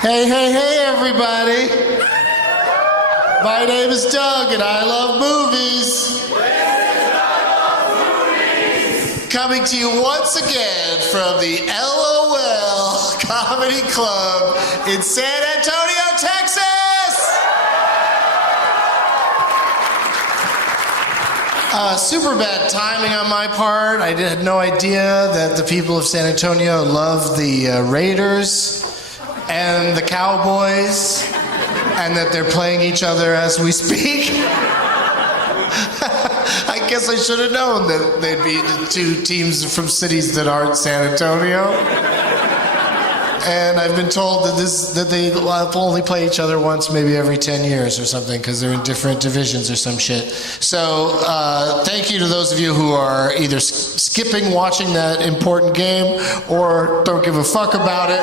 Hey, hey, hey, everybody. My name is Doug, and I love movies. Coming to you once again from the LOL Comedy Club in San Antonio, Texas. Super bad timing on my part. I had no idea that the people of San Antonio love the Raiders and the Cowboys, and that they're playing each other as we speak. I guess I should have known that they'd be two teams from cities that aren't San Antonio. And I've been told that they only play each other once, maybe every 10 years or something, because they're in different divisions or some shit. So thank you to those of you who are either skipping watching that important game or don't give a fuck about it.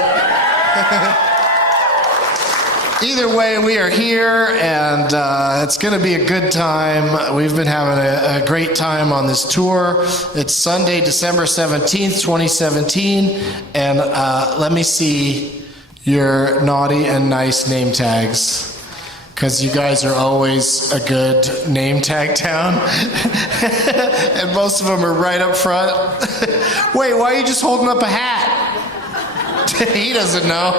Either way, we are here, and it's going to be a good time. We've been having a great time on this tour. It's Sunday, December 17th, 2017, and let me see your naughty and nice name tags, because you guys are always a good name tag town, and most of them are right up front. Wait, why are you just holding up a hat? He doesn't know.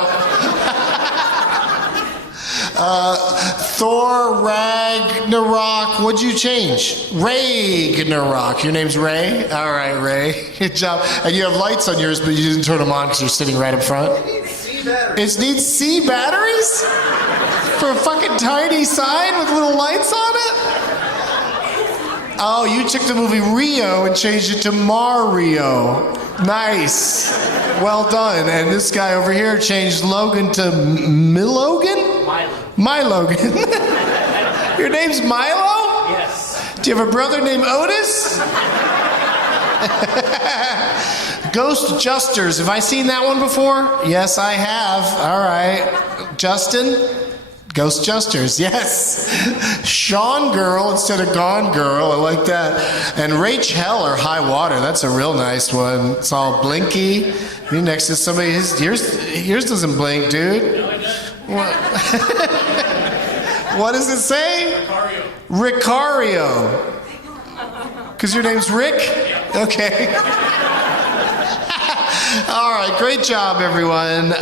Thor Ragnarok, what'd you change? Ragnarok. Your name's Ray? All right, Ray. Good job. And you have lights on yours, but you didn't turn them on because you're sitting right up front? It needs C batteries. It needs C batteries? For a fucking tiny sign with little lights on it? Oh, you took the movie Rio and changed it to Mario. Nice. Well done. And this guy over here changed Logan to Milogan? Milogan. Your name's Milo? Yes. Do you have a brother named Otis? Ghost Justers. Have I seen that one before? Yes, I have. All right. Justin? Ghost Justers, yes. Sean Girl instead of Gone Girl, I like that. And Rachel or High Water, that's a real nice one. It's all blinky. You're next to somebody, yours doesn't blink, dude. No, it doesn't. What? What does it say? Ricario. Because your name's Rick? Okay. All right, great job, everyone.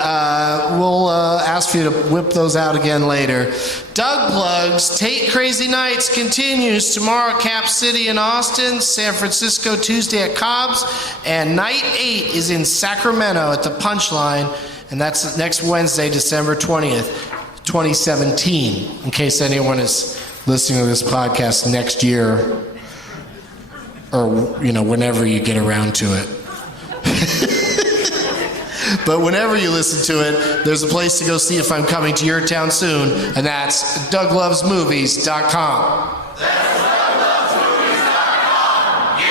We'll ask for you to whip those out again later. Doug plugs. Tate Crazy Nights continues tomorrow at Cap City in Austin, San Francisco Tuesday at Cobb's, and Night 8 is in Sacramento at the Punchline, and that's next Wednesday, December 20th, 2017, in case anyone is listening to this podcast next year or, whenever you get around to it. But whenever you listen to it, there's a place to go see if I'm coming to your town soon, and that's DougLovesMovies.com. That's DougLovesMovies.com. Yeah!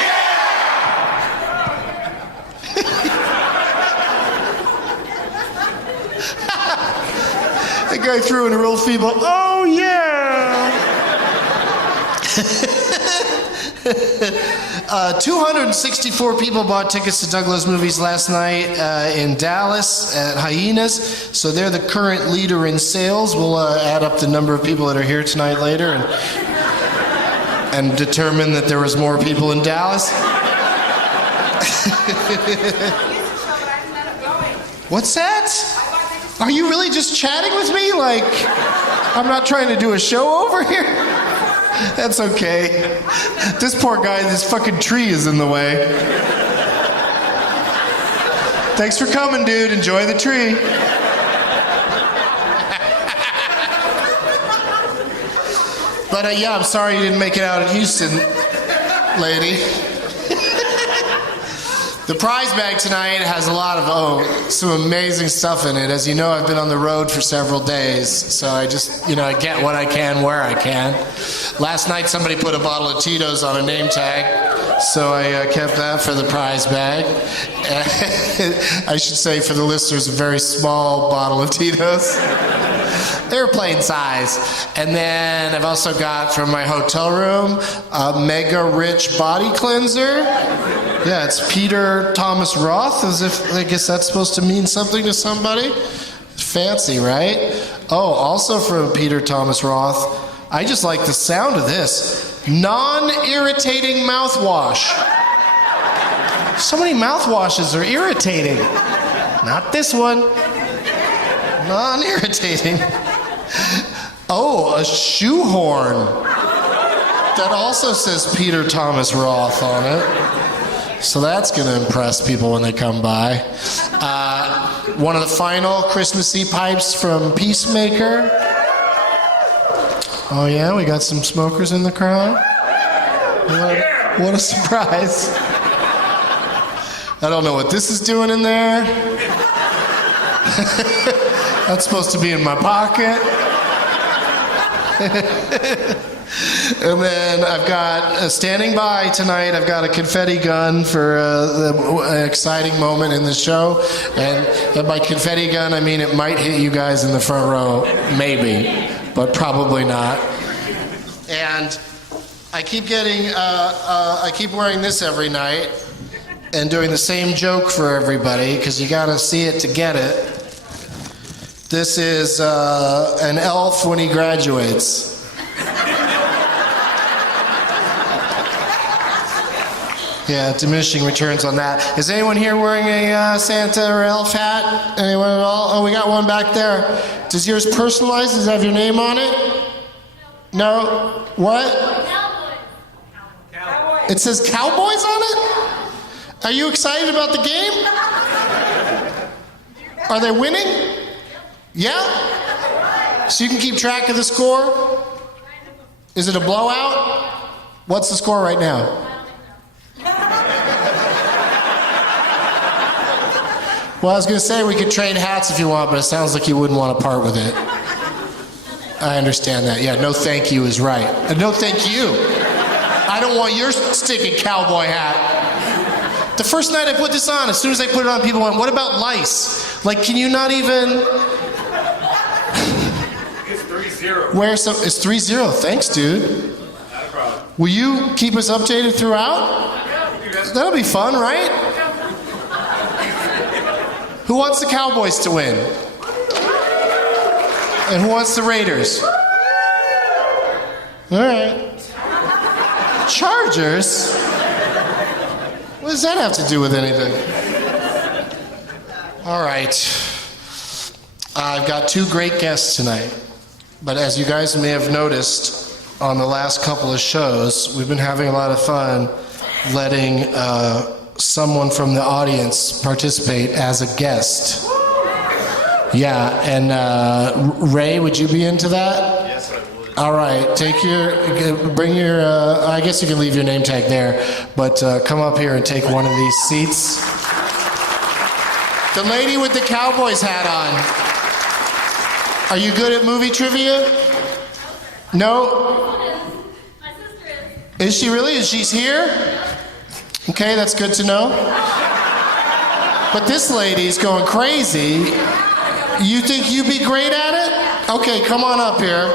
That guy threw in a real feeble, oh yeah! 264 people bought tickets to Doug Loves Movies last night in Dallas at Hyenas, so they're the current leader in sales. We'll add up the number of people that are here tonight later and determine that there was more people in Dallas. What's that? Are you really just chatting with me? Like, I'm not trying to do a show over here? That's okay. This poor guy, this fucking tree is in the way. Thanks for coming, dude. Enjoy the tree. But yeah, I'm sorry you didn't make it out in Houston, lady. The prize bag tonight has a lot of, some amazing stuff in it. As you know, I've been on the road for several days, so I just, I get what I can where I can. Last night, somebody put a bottle of Tito's on a name tag, so I kept that for the prize bag. I should say, for the listeners, a very small bottle of Tito's. Airplane size. And then I've also got from my hotel room a mega rich body cleanser. Yeah, it's Peter Thomas Roth, as if, I guess that's supposed to mean something to somebody. Fancy, right? Oh, also from Peter Thomas Roth, I just like the sound of this. Non-irritating mouthwash. So many mouthwashes are irritating. Not this one. Non-irritating. Oh, a shoehorn. That also says Peter Thomas Roth on it. So that's going to impress people when they come by. One of the final Christmassy pipes from Peacemaker. Oh yeah, we got some smokers in the crowd. What a surprise. I don't know what this is doing in there. That's supposed to be in my pocket. And then I've got, standing by tonight, I've got a confetti gun for an exciting moment in the show. And by confetti gun, I mean it might hit you guys in the front row, maybe, but probably not. And I keep I keep wearing this every night and doing the same joke for everybody, because you gotta see it to get it. This is an elf when he graduates. Yeah, diminishing returns on that. Is anyone here wearing a Santa or elf hat? Anyone at all? Oh, we got one back there. Does yours personalize? Does it have your name on it? No? What? Cowboys. It says Cowboys on it? Are you excited about the game? Are they winning? Yeah? So you can keep track of the score? Is it a blowout? What's the score right now? Well, I was going to say we could trade hats if you want, but it sounds like you wouldn't want to part with it. I understand that. Yeah, no thank you is right. No thank you. I don't want your sticky cowboy hat. The first night I put this on, as soon as I put it on, people went, what about lice? Like, can you not even... It's 3-0. Wear some... It's 3-0. Thanks, dude. Not a problem. Will you keep us updated throughout? That'll be fun, right? Who wants the Cowboys to win? And who wants the Raiders? All right. Chargers? What does that have to do with anything? All right. I've got two great guests tonight. But as you guys may have noticed on the last couple of shows, we've been having a lot of fun letting someone from the audience participate as a guest. Yeah, and Ray, would you be into that? Yes, I would. All right, bring your, I guess you can leave your name tag there, but come up here and take one of these seats. The lady with the Cowboys hat on. Are you good at movie trivia? No? My sister is. Is she really? Is she here? Okay, that's good to know. But this lady's going crazy. You think you'd be great at it? Okay, come on up here.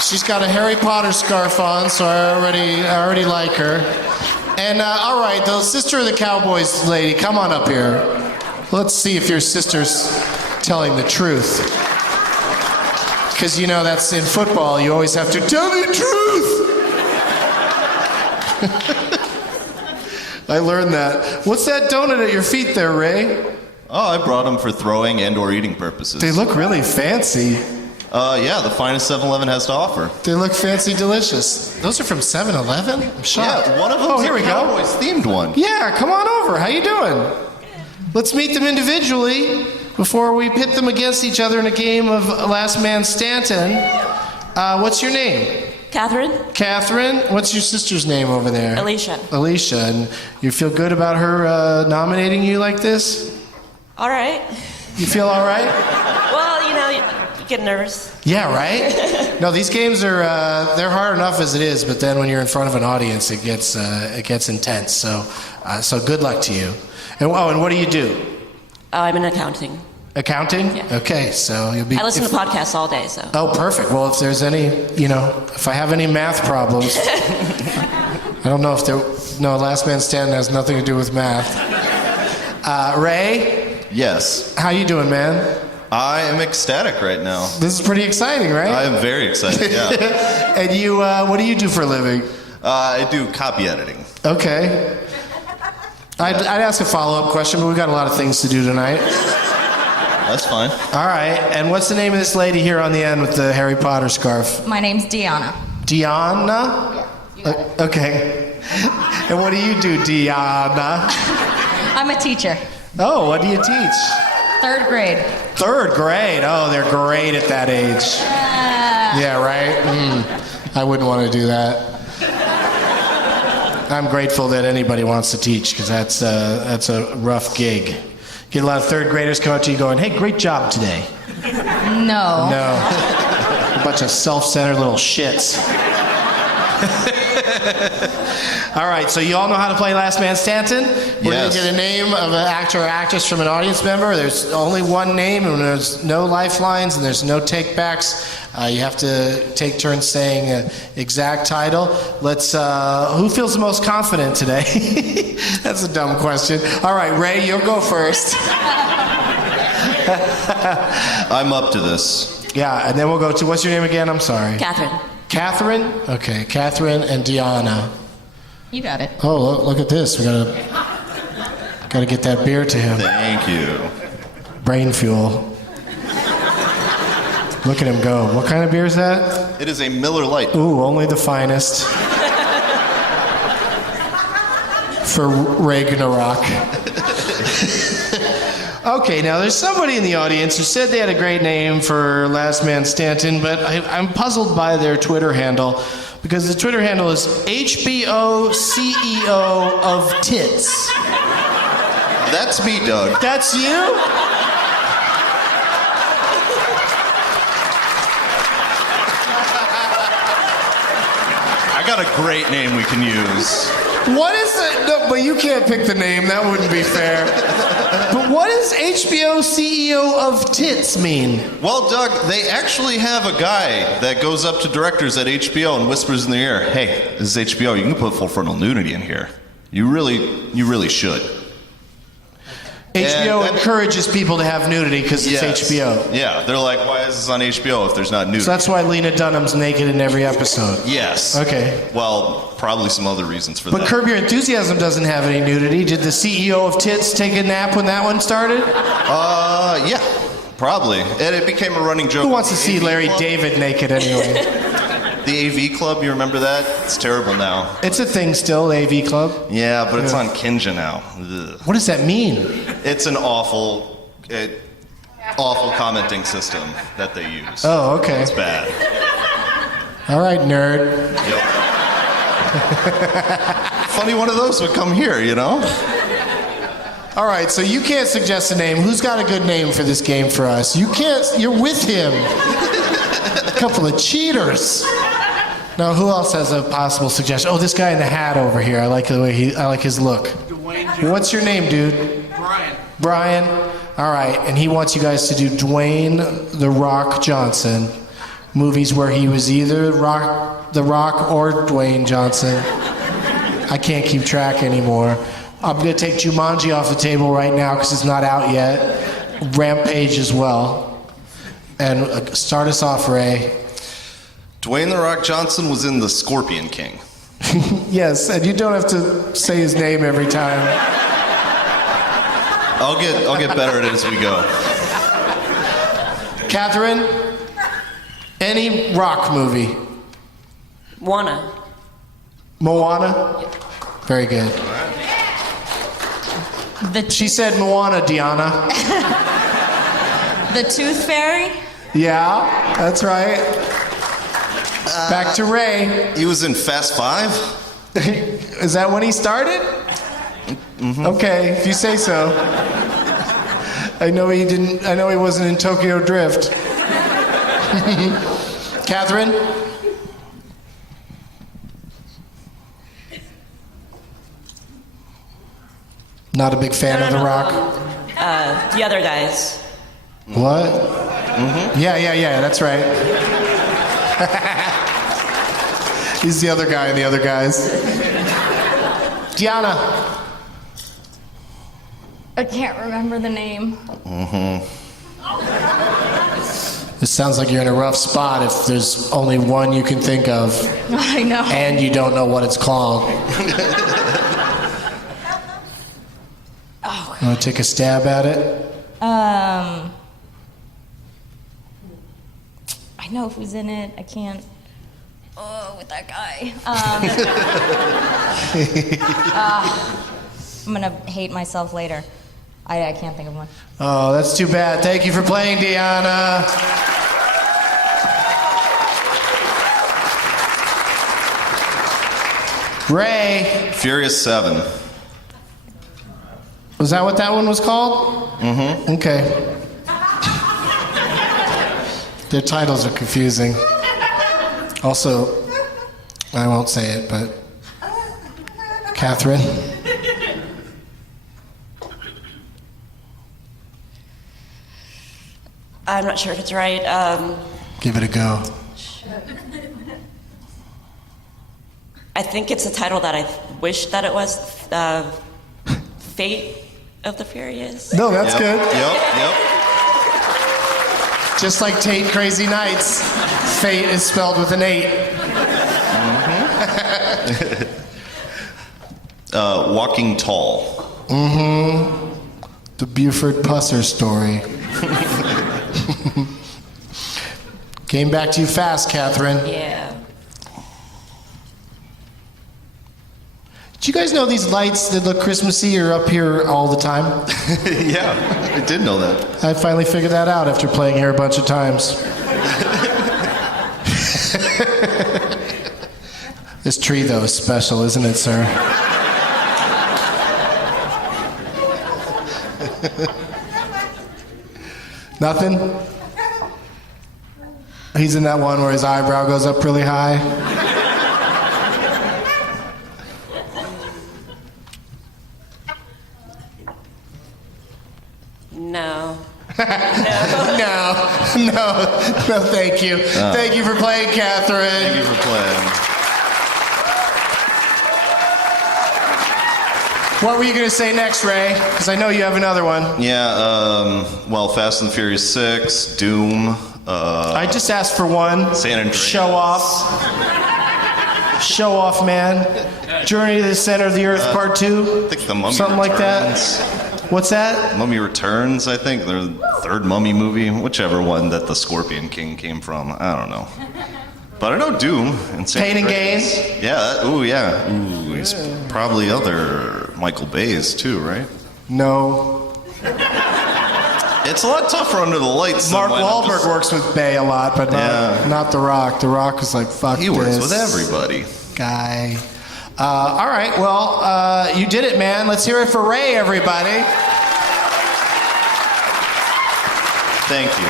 She's got a Harry Potter scarf on, so I already like her. And all right, the sister of the Cowboys lady, come on up here. Let's see if your sister's telling the truth. Because you know that's in football, you always have to tell the truth. I learned that. What's that donut at your feet there, Ray? Oh, I brought them for throwing and or eating purposes. They look really fancy. Yeah, the finest 7-Eleven has to offer. They look fancy delicious. Those are from 7-Eleven? I'm shocked. Yeah, one of them's here we a go. Cowboys themed one. Yeah, come on over. How you doing? Let's meet them individually before we pit them against each other in a game of Last Man Stanton. What's your name? Catherine? Catherine. What's your sister's name over there? Alicia. Alicia. And you feel good about her nominating you like this? All right. You feel all right? Well, you know, you get nervous. Yeah, right? No, these games are, they're hard enough as it is, but then when you're in front of an audience, it gets intense. So good luck to you. And what do you do? I'm in accounting. Accounting? Yeah. Okay, so you'll be... I listen to podcasts all day, so. Oh, perfect. Well, if there's any, if I have any math problems, I don't know if there... No, Last Man Standing has nothing to do with math. Ray, Yes. How you doing, man? I am ecstatic right now. This is pretty exciting, right? I am very excited, yeah. And you, what do you do for a living? I do copy editing. Okay. I'd ask a follow-up question, but we've got a lot of things to do tonight. That's fine. All right. And what's the name of this lady here on the end with the Harry Potter scarf? My name's Deanna. Deanna? Yeah. Okay. And what do you do, Deanna? I'm a teacher. Oh, what do you teach? 3rd grade. 3rd grade. Oh, they're great at that age. Yeah, right? I wouldn't want to do that. I'm grateful that anybody wants to teach, because that's a rough gig. Get a lot of 3rd graders come up to you going, hey, great job today. No. No. A bunch of self-centered little shits. All right, so you all know how to play Last Man Stanton? We're going to get a name of an actor or actress from an audience member. There's only one name, and there's no lifelines, and there's no take-backs. You have to take turns saying an exact title. Let's, who feels the most confident today? That's a dumb question. All right, Ray, you'll go first. I'm up to this. Yeah, and then we'll go to, what's your name again? I'm sorry. Catherine. Catherine? Okay, Catherine and Deanna. You got it. Oh, look at this. We gotta get that beer to him. Thank you. Brain fuel. Look at him go. What kind of beer is that? It is a Miller Lite. Ooh, only the finest. For Ragnarok. Okay, now there's somebody in the audience who said they had a great name for Last Man Stanton, but I'm puzzled by their Twitter handle, because the Twitter handle is HBO CEO of Tits. That's me, Doug. That's you? I got a great name we can use. What is it? No, but you can't pick the name. That wouldn't be fair. But what does HBO CEO of Tits mean? Well, Doug, they actually have a guy that goes up to directors at HBO and whispers in their ear, hey, this is HBO, you can put full frontal nudity in here. You really should. HBO And- encourages people to have nudity because it's Yes. HBO. Yeah, they're like, why is this on HBO if there's not nudity? So that's why Lena Dunham's naked in every episode. Yes. Okay. Well, probably some other reasons for But that. Curb Your Enthusiasm doesn't have any nudity. Did the CEO of Tits take a nap when that one started? Yeah, probably. And it became a running joke. Who wants to on the see AV Larry Club. David naked anyway? The AV Club, you remember that? It's terrible now. It's a thing still, AV Club. Yeah, but it's Yeah. on Kinja now. Ugh. What does that mean? It's an awful commenting system that they use. Oh, okay. It's bad. All right, nerd. Yep. Funny one of those would come here, you know? All right, so you can't suggest a name. Who's got a good name for this game for us? You can't. You're with him. A couple of cheaters. Now, who else has a possible suggestion? Oh, this guy in the hat over here. I like the way I like his look. What's your name, dude? Brian. Brian. All right, and he wants you guys to do Dwayne The Rock Johnson. Movies where he was either The Rock or Dwayne Johnson. I can't keep track anymore. I'm going to take Jumanji off the table right now because it's not out yet. Rampage as well. And start us off, Ray. Dwayne The Rock Johnson was in The Scorpion King. Yes, and you don't have to say his name every time. I'll get better at it as we go. Catherine, any rock movie? Moana? Very good. She said Moana, Deanna. The Tooth Fairy? Yeah, that's right. Back to Ray. He was in Fast Five? Is that when he started? Mm-hmm. Okay, if you say so. I know he wasn't in Tokyo Drift. Catherine? Not a big fan of The Rock? The other guys. What? Mm-hmm. Yeah, that's right. He's the other guy and the other guys. Deanna. I can't remember the name. This sounds like you're in a rough spot if there's only one you can think of I know. and you don't know what it's called. Oh. Want to take a stab at it? I know who's in it. I can't. Oh, with that guy. I'm gonna hate myself later. I can't think of one. Oh, that's too bad. Thank you for playing, Deanna. Ray. Furious 7. Was that what that one was called? Mm-hmm. Okay. Their titles are confusing. Also, I won't say it, but Catherine. I'm not sure if it's right. Give it a go. I think it's a title that I wish that it was. Fate of the Furious. No, that's good. Yep. Just like Tate Crazy Nights, fate is spelled with an 8. Walking Tall. Mm-hmm. The Buford Pusser story. Came back to you fast, Catherine. Yeah. Did you guys know these lights that look Christmassy are up here all the time? Yeah, I did know that. I finally figured that out after playing here a bunch of times. This tree, though, is special, isn't it, sir? Nothing? He's in that one where his eyebrow goes up really high. No. No, thank you. Thank you for playing, Catherine. Thank you for playing. What were you going to say next, Ray? Because I know you have another one. Yeah, well, Fast and the Furious 6, Doom. I just asked for one. San Andreas. Show off. Show off, man. Journey to the Center of the Earth, Part 2. I think the Mummy Something Returns. like that. What's that? Mummy Returns, I think. The third Mummy movie. Whichever one that the Scorpion King came from. I don't know. But I know Doom. And San Pain and Andreas. Gain? Yeah. Yeah. Ooh, he's probably other Michael Bay's too, right? No. It's a lot tougher under the lights. Mark than when I'm Wahlberg just- works with Bay a lot, but not The Rock. The Rock was like, fuck He works this with everybody. guy. All right, well, you did it, man. Let's hear it for Ray, everybody. Thank you.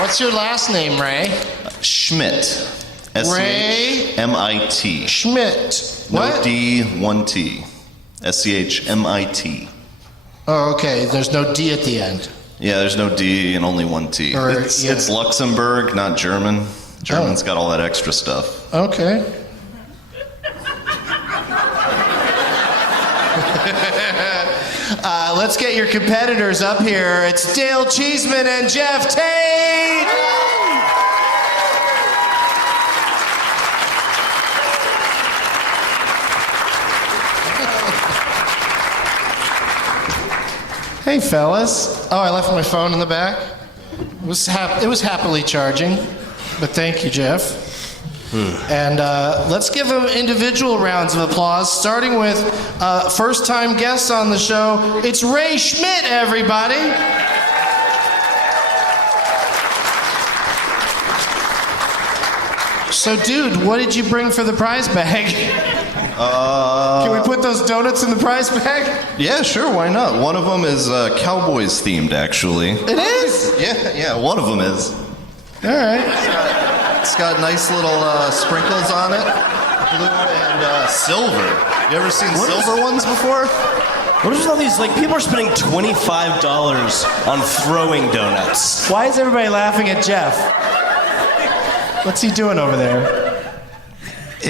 What's your last name, Ray? Schmit. Ray S-C-H-M-I-T. Schmit. No What? D, one T. S-C-H-M-I-T. Oh, okay. There's no D at the end. Yeah, there's no D and only one T. Or, It's yeah. Luxembourg, not German. German's got all that extra stuff. Okay. Let's get your competitors up here. It's Dale Cheesman and Geoff Tate. Hey, fellas. Oh, I left my phone in the back. It was happily charging, but thank you, Geoff. And let's give them individual rounds of applause, starting with first-time guests on the show. It's Ray Schmit, everybody. So, dude, what did you bring for the prize bag? Can we put those donuts in the prize bag? Yeah, sure, why not? One of them is Cowboys themed, actually. It is? Yeah, one of them is. All right. It's got nice little sprinkles on it. Blue and silver. You ever seen silver ones before? What is all these, like, people are spending $25 on throwing donuts. Why is everybody laughing at Geoff? What's he doing over there?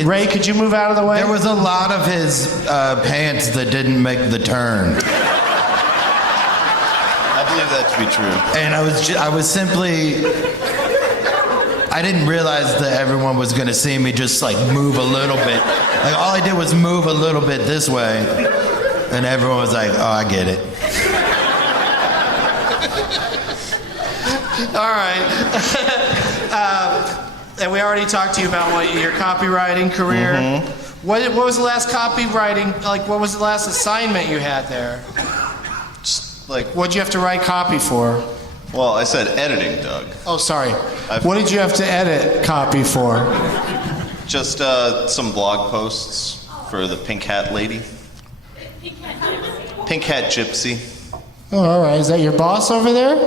Ray, could you move out of the way? There was a lot of his pants that didn't make the turn. I believe that to be true. And I didn't realize that everyone was going to see me just like move a little bit. Like all I did was move a little bit this way, and everyone was like, "Oh, I get it." All right. And we already talked to you about your copywriting career. Mm-hmm. What was the last copywriting? Like, what was the last assignment you had there? Just like, What'd you have to write copy for? well, I said editing, Doug. Oh, sorry. What did you have to edit copy for? Just some blog posts for the Pink Hat Lady. Pink Hat Gypsy. Oh, all right. Is that your boss over there?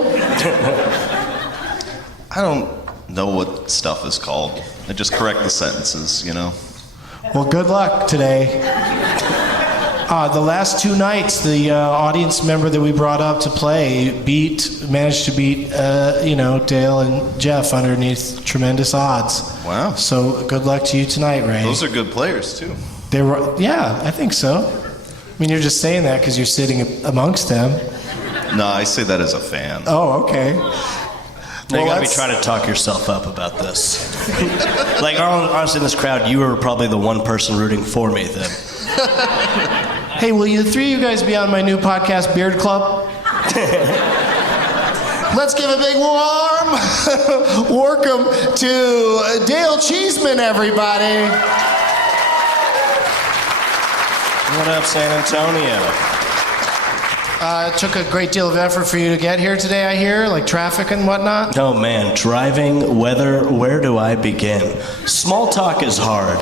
I don't know what stuff is called. I just correct the sentences, you know. Well, good luck today. The last two nights, the audience member that we brought up to play managed to beat, Dale and Geoff underneath tremendous odds. Wow. So good luck to you tonight, Ray. Those are good players, too. They were, yeah, I think so. I mean, you're just saying that because you're sitting amongst them. No, I say that as a fan. Oh, okay. Now you gotta be trying to talk yourself up about this. Like, honestly, in this crowd, you were probably the one person rooting for me then. Hey, will you three of you guys be on my new podcast, Beard Club? Let's give a big warm welcome to Dale Cheesman, everybody. What up, San Antonio? It took a great deal of effort for you to get here today, I hear, like traffic and whatnot. Oh man, driving, weather, where do I begin? Small talk is hard.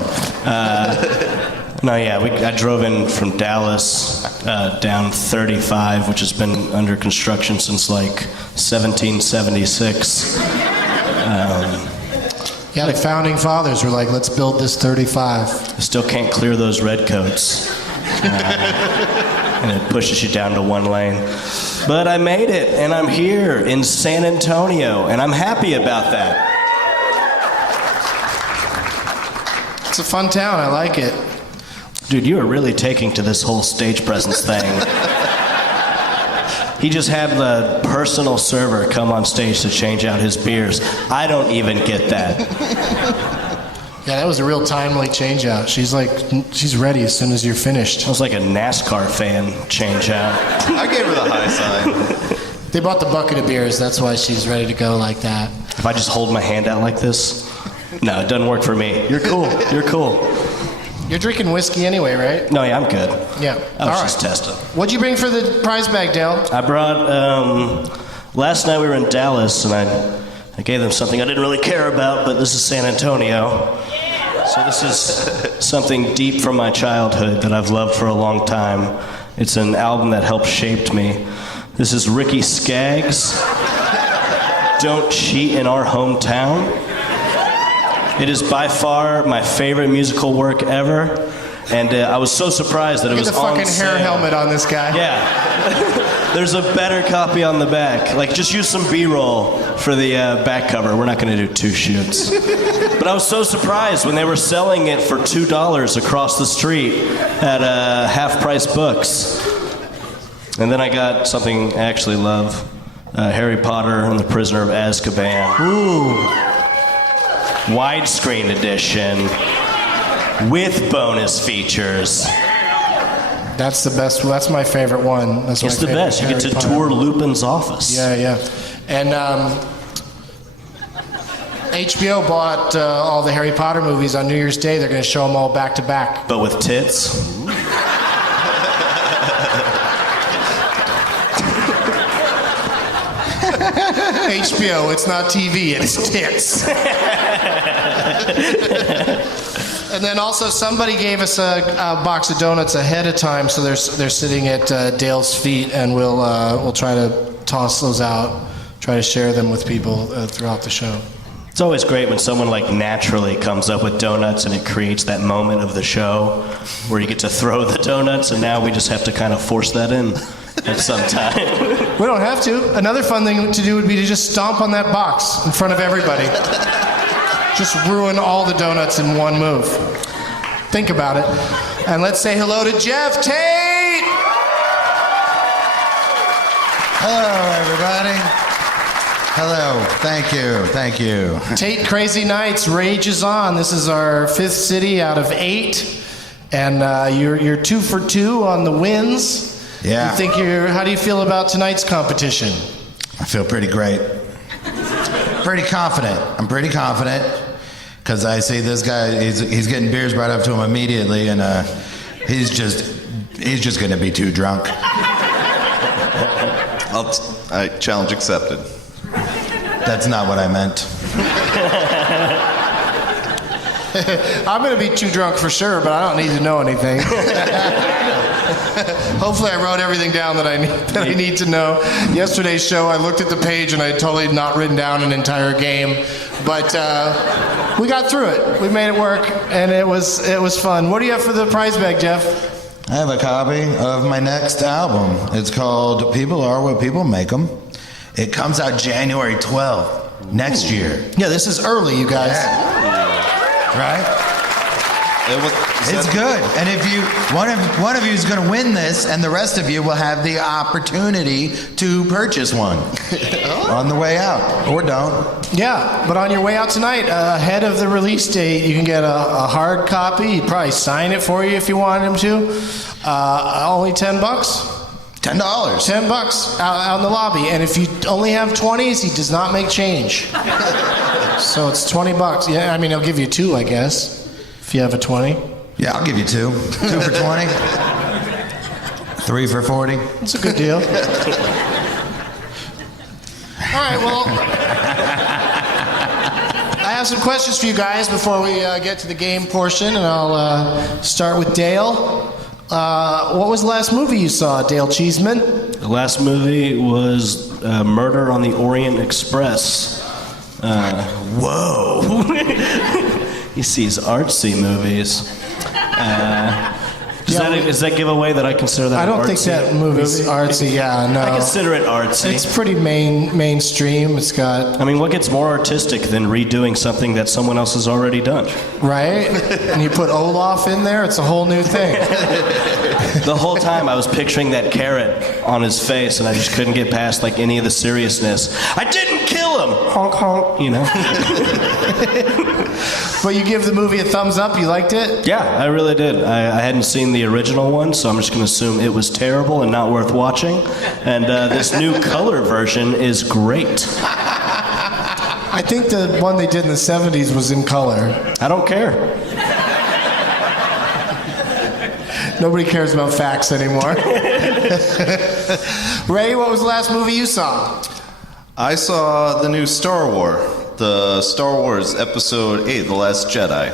I drove in from Dallas down 35, which has been under construction since like 1776. Yeah, the founding fathers were like, let's build this 35. I still can't clear those redcoats. And it pushes you down to one lane. But I made it, and I'm here in San Antonio, and I'm happy about that. It's a fun town, I like it. Dude, you are really taking to this whole stage presence thing. He just had the personal server come on stage to change out his beers. I don't even get that. Yeah, that was a real timely change out. She's ready as soon as you're finished. I was like a NASCAR fan change out. I gave her the high sign. They bought the bucket of beers, that's why she's ready to go like that. If I just hold my hand out like this? No, it doesn't work for me. You're cool. You're cool. You're drinking whiskey anyway, right? No, yeah, I'm good. Yeah. I was just testing. What'd you bring for the prize bag, Dale? I brought, last night we were in Dallas, and I gave them something I didn't really care about, but this is San Antonio. So this is something deep from my childhood that I've loved for a long time. It's an album that helped shape me. This is Ricky Skaggs, Don't Cheat in Our Hometown. It is by far my favorite musical work ever, and I was so surprised that it was on sale. Get the fucking hair helmet on this guy. Yeah. There's a better copy on the back. Like, just use some B-roll for the back cover. We're not going to do two shoots. But I was so surprised when they were selling it for $2 across the street at half-price books. And then I got something I actually love, Harry Potter and the Prisoner of Azkaban. Ooh. Widescreen edition with bonus features. That's the best. That's my favorite one. That's It's the best. You get to tour Lupin's office. Yeah, yeah. And HBO bought all the Harry Potter movies on New Year's Day. They're going to show them all back to back. But with tits? HBO, it's not TV, it's tits. And then also somebody gave us a box of donuts ahead of time, so they're sitting at Dale's feet, and we'll try to toss those out, try to share them with people throughout the show. It's always great when someone like naturally comes up with donuts and it creates that moment of the show where you get to throw the donuts, and now we just have to kind of force that in at some time. We don't have to. Another fun thing to do would be to just stomp on that box in front of everybody. Just ruin all the donuts in one move. Think about it. And let's say hello to Geoff Tate. Hello, everybody. Hello. Thank you. Tate Crazy Nights rages on. This is our 5th city out of 8. And you're 2 for 2 on the wins. Yeah. How do you feel about tonight's competition? I feel pretty great. Pretty confident. I'm pretty confident because I see this guy. He's getting beers brought up to him immediately, and he's just going to be too drunk. Challenge accepted. That's not what I meant. I'm going to be too drunk for sure, but I don't need to know anything. Hopefully I wrote everything down that I need to know. Yesterday's show, I looked at the page and I had totally not written down an entire game. But we got through it. We made it work, and it was fun. What do you have for the prize bag, Geoff? I have a copy of my next album. It's called People Are What People Make Them. It comes out January 12th next year. Yeah, this is early, you guys. Yeah. Right? It's good. And if one of you is going to win this, and the rest of you will have the opportunity to purchase one on the way out, or don't. Yeah, but on your way out tonight, ahead of the release date, you can get a hard copy. He'd probably sign it for you if you wanted him to. Only $10. $10. $10 out in the lobby. And if you only have 20s, he does not make change. So it's $20. Yeah, I mean, he'll give you 2, I guess, if you have a 20. Yeah, I'll give you 2. 2 for 20. 3 for 40. It's a good deal. All right, well, I have some questions for you guys before we get to the game portion, and I'll start with Dale. What was the last movie you saw, Dale Cheesman? The last movie was Murder on the Orient Express. Whoa. He sees artsy movies. Does that give away that I consider that I don't artsy think that movie's artsy. Yeah, no. I consider it artsy. It's pretty mainstream. It's got... I mean, what gets more artistic than redoing something that someone else has already done? Right? And you put Olaf in there, it's a whole new thing. The whole time I was picturing that carrot on his face, and I just couldn't get past like any of the seriousness. I didn't kill him! Honk, honk, you know? But you give the movie a thumbs up? You liked it? Yeah, I really did. I hadn't seen the original one, so I'm just going to assume it was terrible and not worth watching. And this new color version is great. I think the one they did in the 70s was in color. I don't care. Nobody cares about facts anymore. Ray, what was the last movie you saw? I saw the new Star Wars. The Star Wars Episode 8, The Last Jedi.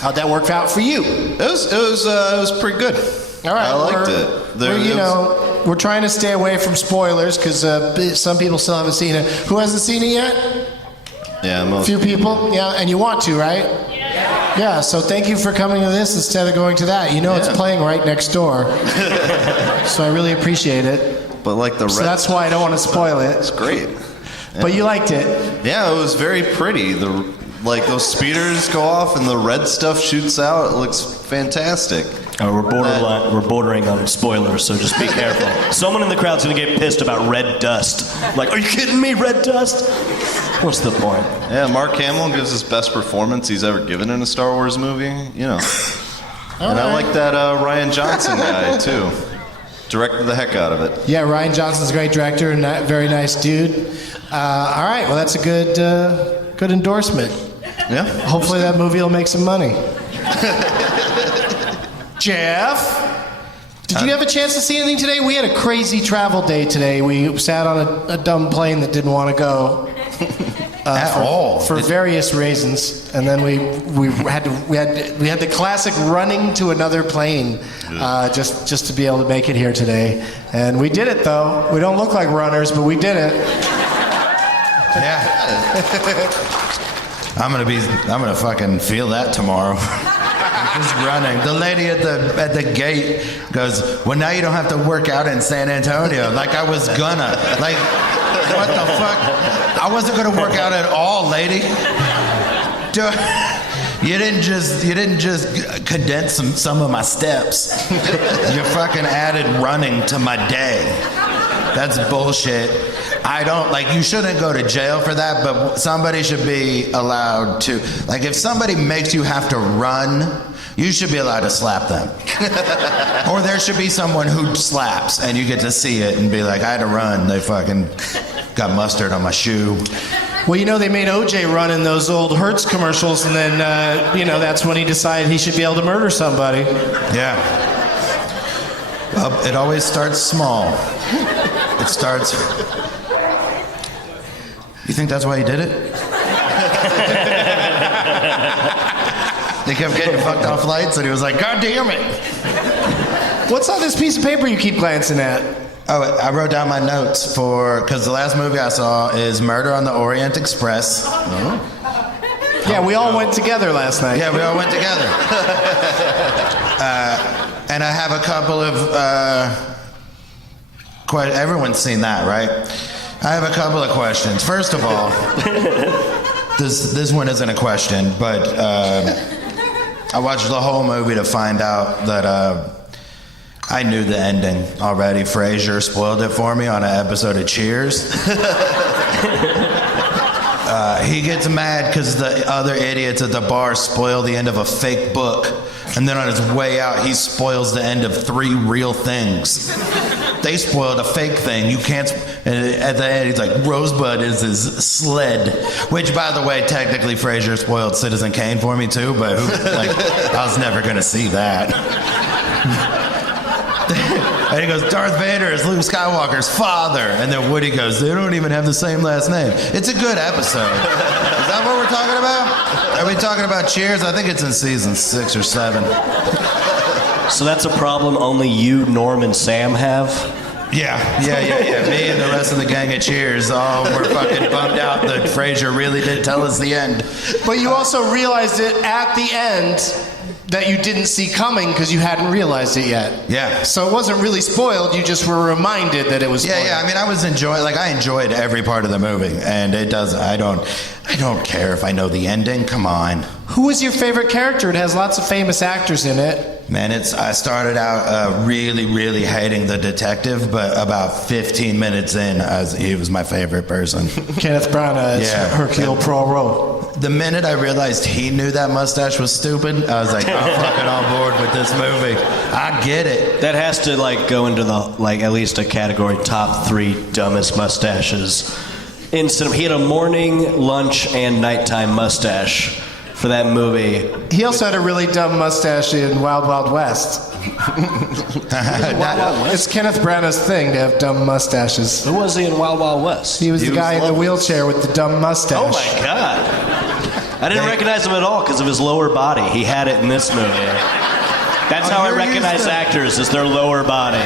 How'd that work out for you? It was pretty good. All right, I liked it. We're trying to stay away from spoilers because some people still haven't seen it. Who hasn't seen it yet? Yeah, most. A few people. Yeah, and you want to, right? Yeah. So thank you for coming to this instead of going to that. You know, it's playing right next door. So I really appreciate it. But like the So that's why I don't want to spoil it. It's great. But you liked it. Yeah, it was very pretty. Those speeders go off and the red stuff shoots out. It looks fantastic. We're bordering on spoilers, so just be careful. Someone in the crowd's gonna get pissed about red dust. Like, are you kidding me, red dust? What's the point? Yeah, Mark Hamill gives his best performance he's ever given in a Star Wars movie. You know. And I like that Ryan Johnson guy too. Directed the heck out of it. Yeah, Ryan Johnson's a great director and a very nice dude. All right, well, that's a good endorsement. Yeah. Hopefully that movie will make some money. Geoff, did you have a chance to see anything today? We had a crazy travel day today. We sat on a dumb plane that didn't want to go. For various reasons, and then we had the classic running to another plane just to be able to make it here today, and we did it though. We don't look like runners, but we did it. Yeah. I'm gonna fucking feel that tomorrow. Just running. The lady at the gate goes, "Well, now you don't have to work out in San Antonio like I was gonna." Like, what the fuck? I wasn't gonna work out at all, lady. You didn't just condense some of my steps. You fucking added running to my day. That's bullshit. I don't, like, you shouldn't go to jail for that, but somebody should be allowed to, like, if somebody makes you have to run, you should be allowed to slap them. Or there should be someone who slaps and you get to see it and be like, I had to run. They fucking got mustard on my shoe. Well, you know, they made OJ run in those old Hertz commercials, and then, that's when he decided he should be able to murder somebody. Yeah. Well, it always starts small. It starts... You think that's why he did it? They kept getting fucked on flights, and he was like, God damn it. What's on this piece of paper you keep glancing at? Oh, I wrote down my notes because the last movie I saw is Murder on the Orient Express. Oh. Yeah, we all went together last night. Yeah, we all went together. And I have a couple of... everyone's seen that, right? I have a couple of questions. First of all, this one isn't a question, but I watched the whole movie to find out that I knew the ending already. Frasier spoiled it for me on an episode of Cheers. He gets mad because the other idiots at the bar spoil the end of a fake book, and then on his way out, he spoils the end of 3 real things. They spoiled a fake thing. You can't. And at the end, he's like, Rosebud is his sled. Which, by the way, technically, Frasier spoiled Citizen Kane for me too. But I was never gonna see that. And he goes, Darth Vader is Luke Skywalker's father. And then Woody goes, they don't even have the same last name. It's a good episode. Is that what we're talking about? Are we talking about Cheers? I think it's in season 6 or 7. So that's a problem only you, Norm, and Sam have? Yeah. Me and the rest of the gang at Cheers all were fucking bummed out that Frasier really did tell us the end. But you also realized it at the end that you didn't see coming because you hadn't realized it yet. Yeah. So it wasn't really spoiled. You just were reminded that it was spoiled. Yeah. I mean, I enjoyed every part of the movie, and it does. I don't care if I know the ending. Come on. Who was your favorite character? It has lots of famous actors in it. Man, I started out really, really hating the detective, but about 15 minutes in, he was my favorite person. Kenneth Branagh as Hercule Poirot. The minute I realized he knew that mustache was stupid, I was like, I'm fucking on board with this movie. I get it. That has to go into the at least a category top 3 dumbest mustaches in cinema. He had a morning, lunch, and nighttime mustache for that movie. He also had a really dumb mustache in Wild Wild West. It's Kenneth Branagh's thing to have dumb mustaches. Who was he in Wild Wild West? He was the guy in the wheelchair with the dumb mustache. Oh my God. I didn't recognize him at all because of his lower body. He had it in this movie. That's how I recognize actors, is their lower body.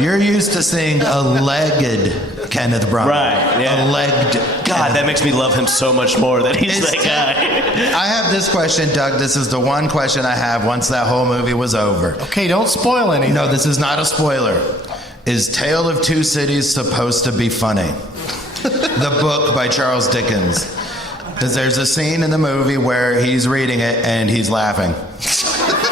You're used to seeing a legged Kenneth Branagh. Right, yeah. A legged. God, that makes me love him so much more that he's that guy. I have this question, Doug. This is the one question I have once that whole movie was over. Okay, don't spoil anything. No, this is not a spoiler. Is Tale of Two Cities supposed to be funny? The book by Charles Dickens. Because there's a scene in the movie where he's reading it and he's laughing.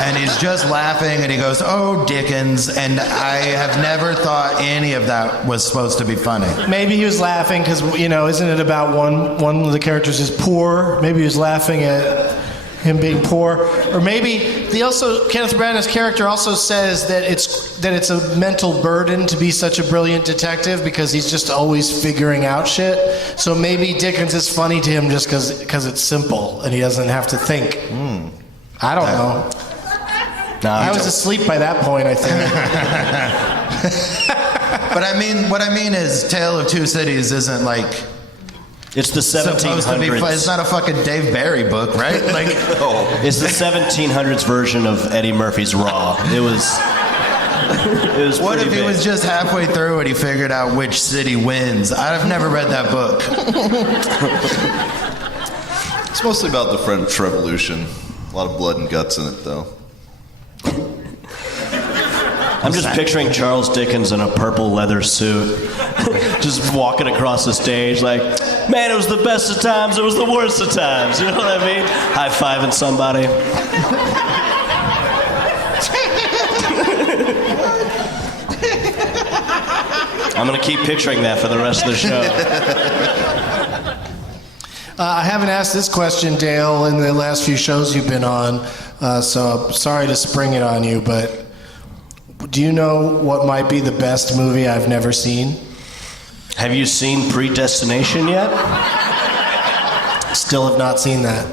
And he's just laughing and he goes, oh, Dickens. And I have never thought any of that was supposed to be funny. Maybe he was laughing because, isn't it about one of the characters is poor? Maybe he was laughing at him being poor. Or maybe Kenneth Branagh's character also says that it's a mental burden to be such a brilliant detective because he's just always figuring out shit. So maybe Dickens is funny to him just because it's simple and he doesn't have to think. I don't know. No, I was asleep by that point, I think. But what I mean is Tale of Two Cities isn't like... It's the 1700s. Supposed to be, it's not a fucking Dave Barry book, right? It's the 1700s version of Eddie Murphy's Raw. It was What if big. he was just halfway through and he figured out which city wins? I've never read that book. It's mostly about the French Revolution. A lot of blood and guts in it, though. I'm just picturing Charles Dickens in a purple leather suit, just walking across the stage like, man, it was the best of times, it was the worst of times. You know what I mean? High-fiving somebody. I'm going to keep picturing that for the rest of the show. I haven't asked this question, Dale, in the last few shows you've been on, so I'm sorry to spring it on you, but do you know what might be the best movie I've never seen? Have you seen Predestination yet? Still have not seen that.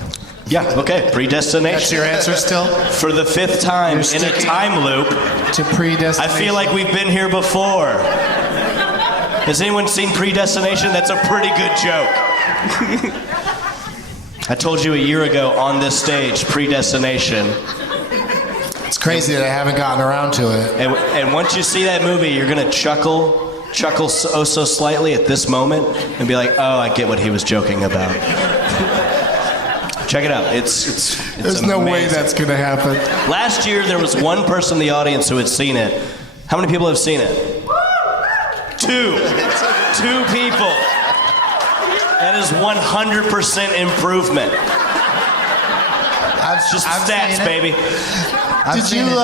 Yeah, okay, Predestination. That's your answer still? For the 5th time You're in a sticking time loop. To Predestination? I feel like we've been here before. Has anyone seen Predestination? That's a pretty good joke. I told you a year ago on this stage, Predestination. It's crazy that I haven't gotten around to it. And once you see that movie, you're going to chuckle so slightly at this moment and be like, oh, I get what he was joking about. Check it out. It's There's no way amazing. that's going to happen. Last year, there was one person in the audience who had seen it. How many people have seen it? 2. 2 people. That is 100% improvement. I've Stats, seen it. baby. I've seen it,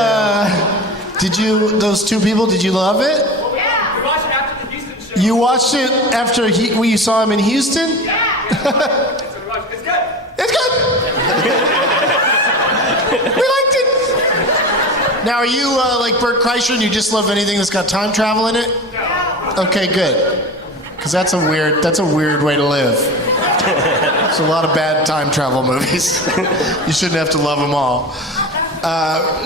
those 2 people, did you love it? We watched it after the Houston show. You watched it after you saw him in Houston? It's good. It's good. We liked it. Now, are you like Bert Kreischer and you just love anything that's got time travel in it? No. Okay, good. Because that's a weird way to live. There's a lot of bad time travel movies. You shouldn't have to love them all.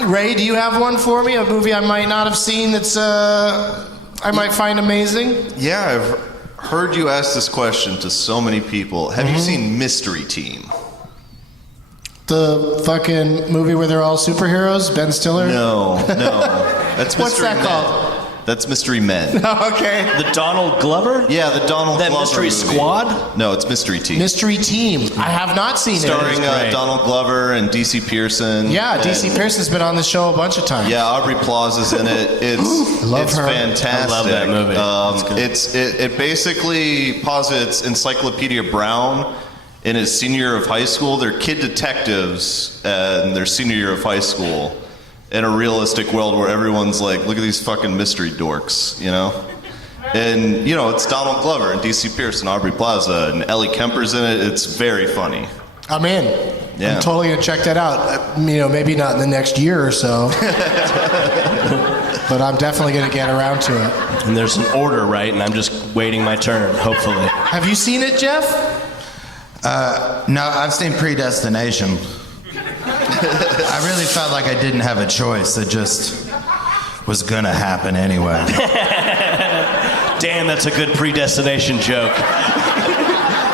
Ray, do you have one for me? A movie I might not have seen that's I might find amazing? Yeah, I've heard you ask this question to so many people. Have you seen Mystery Team? The fucking movie where they're all superheroes? Ben Stiller? No. That's What's Mystery that Men. called? That's Mystery Men. Okay. The Donald Glover? Yeah, the Donald That Glover Mystery movie. Squad? No, it's Mystery Team. Mystery Team. I have not seen Starring it. great. Donald Glover and DC Pearson. Yeah, And- DC Pearson's been on the show a bunch of times. Yeah, Aubrey Plaza's in it. It's Love her. fantastic. I love that movie. It's good. It basically posits Encyclopedia Brown in his senior year of high school. They're kid detectives in their senior year of high school in a realistic world where everyone's like, look at these fucking mystery dorks, you know? And, you know, it's Donald Glover and DC Pearson, Aubrey Plaza, and Ellie Kemper's in it. It's very funny. I'm in. Yeah. I'm totally gonna check that out. Maybe not in the next year or so. But I'm definitely gonna get around to it. And there's an order, right? And I'm just waiting my turn, hopefully. Have you seen it, Jeff? No, I've seen Predestination. I really felt like I didn't have a choice. It just was gonna happen anyway. Damn, that's a good Predestination joke.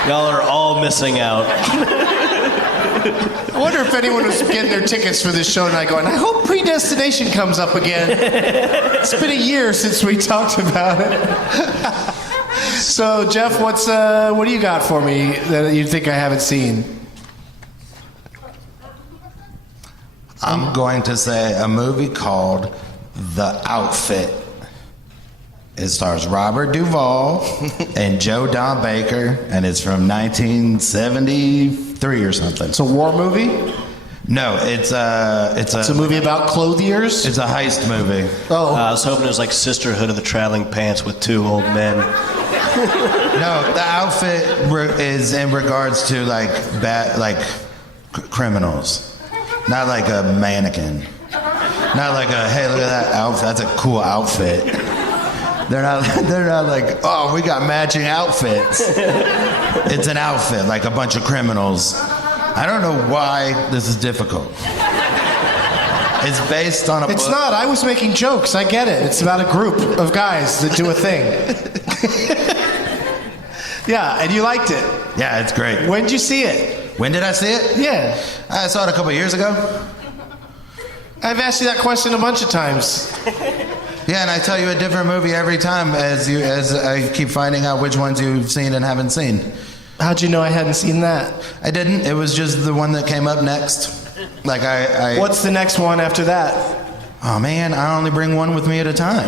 Y'all are all missing out. I wonder if anyone was getting their tickets for this show tonight going, I hope Predestination comes up again. It's been a year since we talked about it. So, Jeff, what do you got for me that you think I haven't seen? I'm going to say a movie called The Outfit. It stars Robert Duvall and Joe Don Baker, and it's from 1973 or something. It's a war movie? No, it's a movie about clothiers? It's a heist movie. Oh. I was hoping it was like Sisterhood of the Traveling Pants with 2 old men. No, the outfit is in regards to like criminals, not like a mannequin, not like a hey look at that outfit, that's a cool outfit. They're not like, oh, we got matching outfits. It's an outfit, like a bunch of criminals. I don't know why this is difficult. It's based on a It's book. not. I was making jokes. I get it. It's about a group of guys that do a thing. Yeah, and you liked it. Yeah, it's great. When did you see it? When did I see it? Yeah. I saw it a couple years ago. I've asked you that question a bunch of times. Yeah, and I tell you a different movie every time as I keep finding out which ones you've seen and haven't seen. How'd you know I hadn't seen that? I didn't. It was just the one that came up next. Like I What's the next one after that? Oh man, I only bring one with me at a time.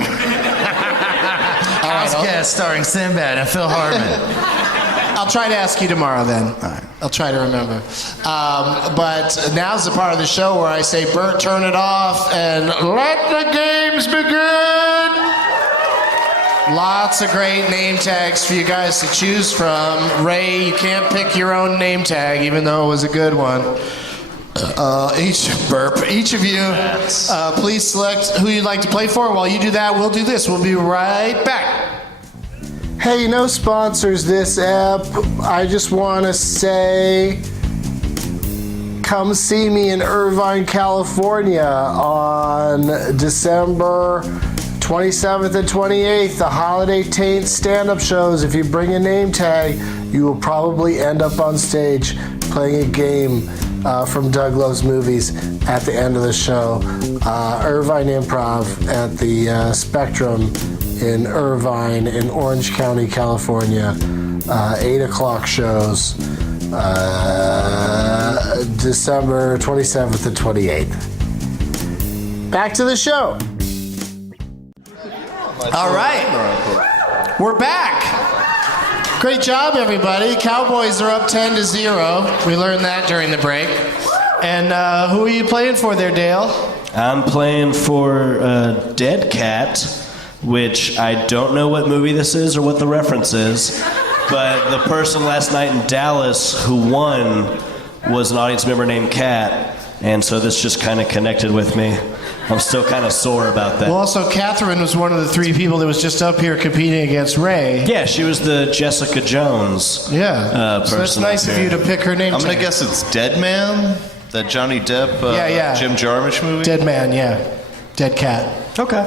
House Guest starring Sinbad and Phil Hartman. I'll try to ask you tomorrow then. All right. I'll try to remember. But now's the part of the show where I say, Bert, turn it off and let the games begin. Lots of great name tags for you guys to choose from. Ray, you can't pick your own name tag, even though it was a good one. Each of you, please select who you'd like to play for. While you do that, we'll do this. We'll be right back. Hey, no sponsors this ep. I just want to say, come see me in Irvine, California on December 27th and 28th, the Holiday Taint stand-up shows. If you bring a name tag, you will probably end up on stage playing a game from Doug Loves Movies at the end of the show. Irvine Improv at the Spectrum in Irvine in Orange County, California. 8 o'clock shows. December 27th and 28th. Back to the show. All right. We're back. Great job, everybody. Cowboys are up 10-0. We learned that during the break. And who are you playing for there, Dale? I'm playing for Dead Cat, which I don't know what movie this is or what the reference is, but the person last night in Dallas who won was an audience member named Cat, and so this just kind of connected with me. I'm still kind of sore about that. Well, also, Catherine was one of the 3 people that was just up here competing against Ray. Yeah, she was the Jessica Jones. Yeah. So that's person nice up of you here. to pick her name. I'm going to guess it's Dead Man, that Johnny Depp, Jim Jarmusch movie. Dead Man, yeah. Dead Cat. Okay.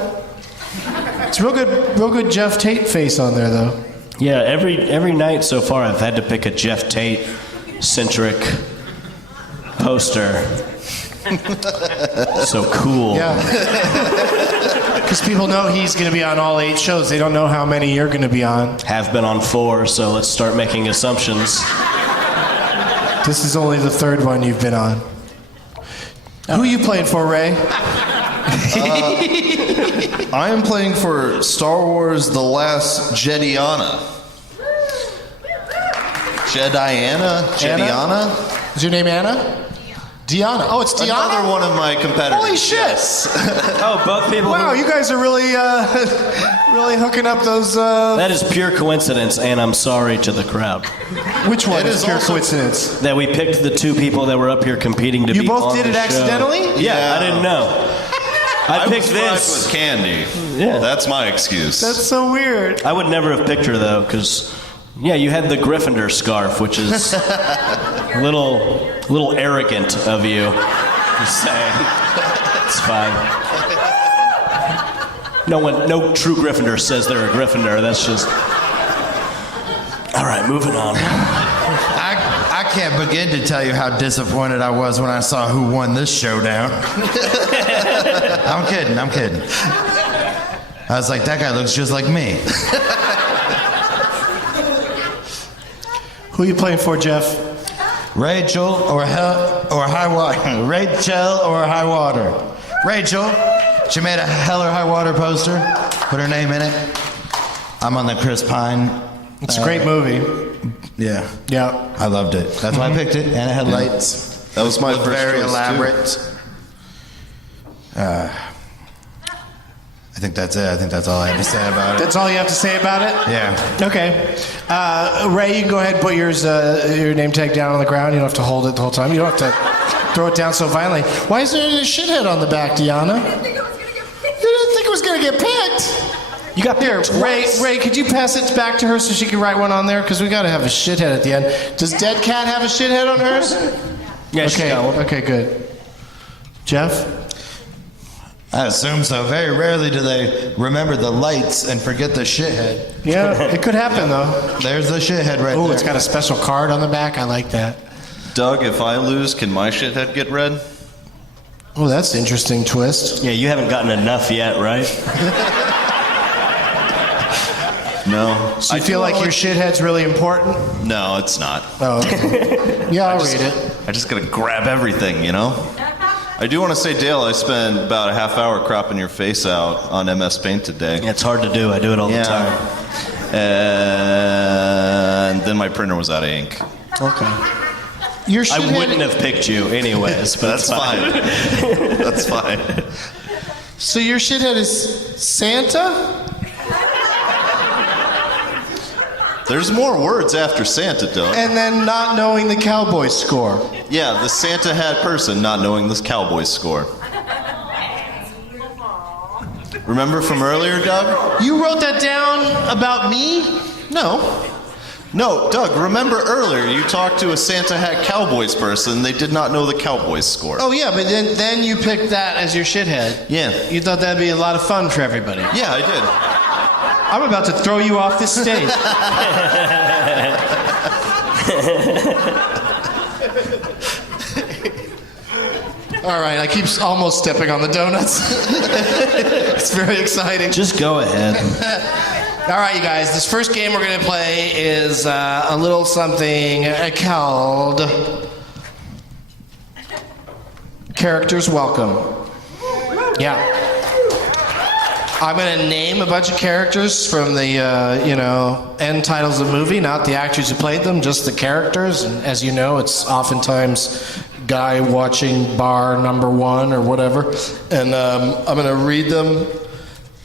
It's real good Geoff Tate face on there, though. Yeah, every night so far I've had to pick a Geoff Tate-centric poster. So cool. Yeah. Because people know he's going to be on all 8 shows. They don't know how many you're going to be on. Have been on 4, so let's start making assumptions. This is only the 3rd one you've been on. Who are you playing for, Ray? I am playing for Star Wars The Last Jediana. Jediana? Is your name Anna? Deanna. Oh, it's Deanna? Another one of my competitors. Holy shit! Yes. Oh, both people. Wow, you guys are really, really hooking up those. That is pure coincidence, and I'm sorry to the crowd Which one It is is pure also- coincidence? that we picked the 2 people that were up here competing to You be both on did the it show. accidentally? Yeah, I didn't know. I picked was fried this. with candy. Yeah. That's my excuse. That's so weird. I would never have picked her though, because you had the Gryffindor scarf, which is a little arrogant of you. Just saying. It's fine. No true Gryffindor says they're a Gryffindor. That's just. All right, moving on. I can't begin to tell you how disappointed I was when I saw who won this showdown. I'm kidding. I was like, that guy looks just like me. Who are you playing for, Jeff? Rachel or high water. Rachel or high water. Rachel, she made a Hell or High Water poster. Put her name in it. I'm on the Chris Pine. It's a great movie. Yeah. Yeah. I loved it. That's why I picked it. And it had lights. That was my Looked first very choice, elaborate. I think that's it. I think that's all I have to say about it. That's all you have to say about it? Yeah. Okay. Ray, you can go ahead and put your name tag down on the ground. You don't have to hold it the whole time. You don't have to throw it down so violently. Why is there a shithead on the back, Deanna? You didn't think it was going to get picked. You got Here, Ray, could you pass it back to her so she can write one on there? Because we got to have a shithead at the end. Does Dead Cat have a shithead on hers? Yeah, she's got one. Okay, good. Jeff? I assume so. Very rarely do they remember the lights and forget the shithead. Yeah, it could happen, though. There's the shithead right Oh, there. it's got a special card on the back. I like that. Doug, if I lose, can my shithead get red? Oh, that's an interesting twist. Yeah, you haven't gotten enough yet, right? No. So you feel like your shithead's really important? No, it's not. Oh, okay. Yeah, I'll read it. I just gotta grab everything, you know? I I do want to say, Dale, I spent about a half hour cropping your face out on MS Paint today. Yeah, it's hard to do. I do it all the time. And then my printer was out of ink. Okay. Your I wouldn't have picked you anyways, but That's fine. That's fine. So your shithead is Santa? There's more words after Santa, Doug. And then not knowing the Cowboys score. Yeah, the Santa hat person not knowing this Cowboys score. Remember from earlier, Doug? You wrote that down about me? No. No, Doug, remember earlier you talked to a Santa hat Cowboys person. They did not know the Cowboys score. Oh yeah, but then you picked that as your shithead. Yeah. You thought that'd be a lot of fun for everybody. Yeah, I did. I'm about to throw you off this stage. All right, I keep almost stepping on the donuts. It's very exciting. Just go ahead. All right, you guys, this first game we're going to play is a little something called Characters Welcome. Yeah. I'm going to name a bunch of characters from the, end titles of the movie, not the actors who played them, just the characters. And as you know, it's oftentimes guy watching bar number one or whatever. And I'm going to read them,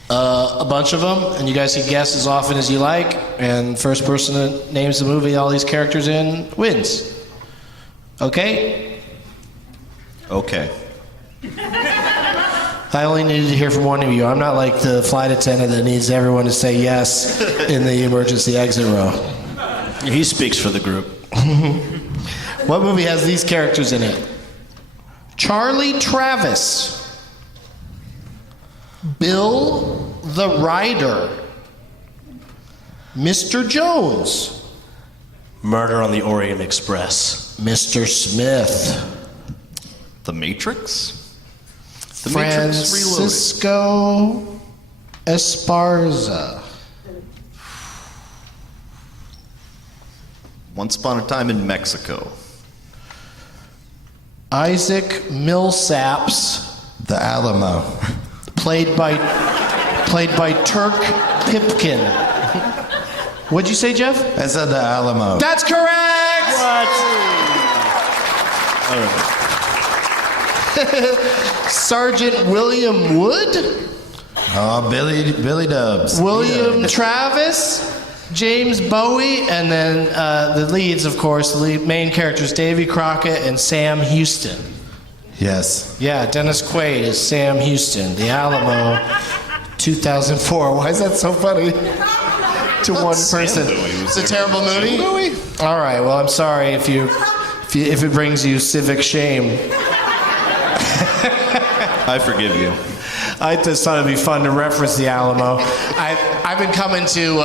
a bunch of them, and you guys can guess as often as you like. And first person that names the movie all these characters in wins. Okay? Okay. I only needed to hear from one of you. I'm not like the flight attendant that needs everyone to say yes in the emergency exit row. He speaks for the group. What movie has these characters in it? Charlie Travis, Bill the Rider, Mr. Jones, Murder on the Orient Express. Mr. Smith, The Matrix? The Matrix Reloaded. Francisco Esparza, Once Upon a Time in Mexico. Isaac Millsaps, The Alamo. played by Turk Pipkin. What'd you say, Jeff? I said The Alamo. That's correct! Sergeant William Wood, Oh, Billy Dubs. William Travis, James Bowie, and then the leads, of course, the main characters, Davy Crockett and Sam Houston. Yes. Yeah, Dennis Quaid is Sam Houston, The Alamo, 2004. Why is that so funny to one person? It's a terrible movie? All right, well, I'm sorry if it brings you civic shame. I forgive you. I just thought it'd be fun to reference the Alamo. I've been coming to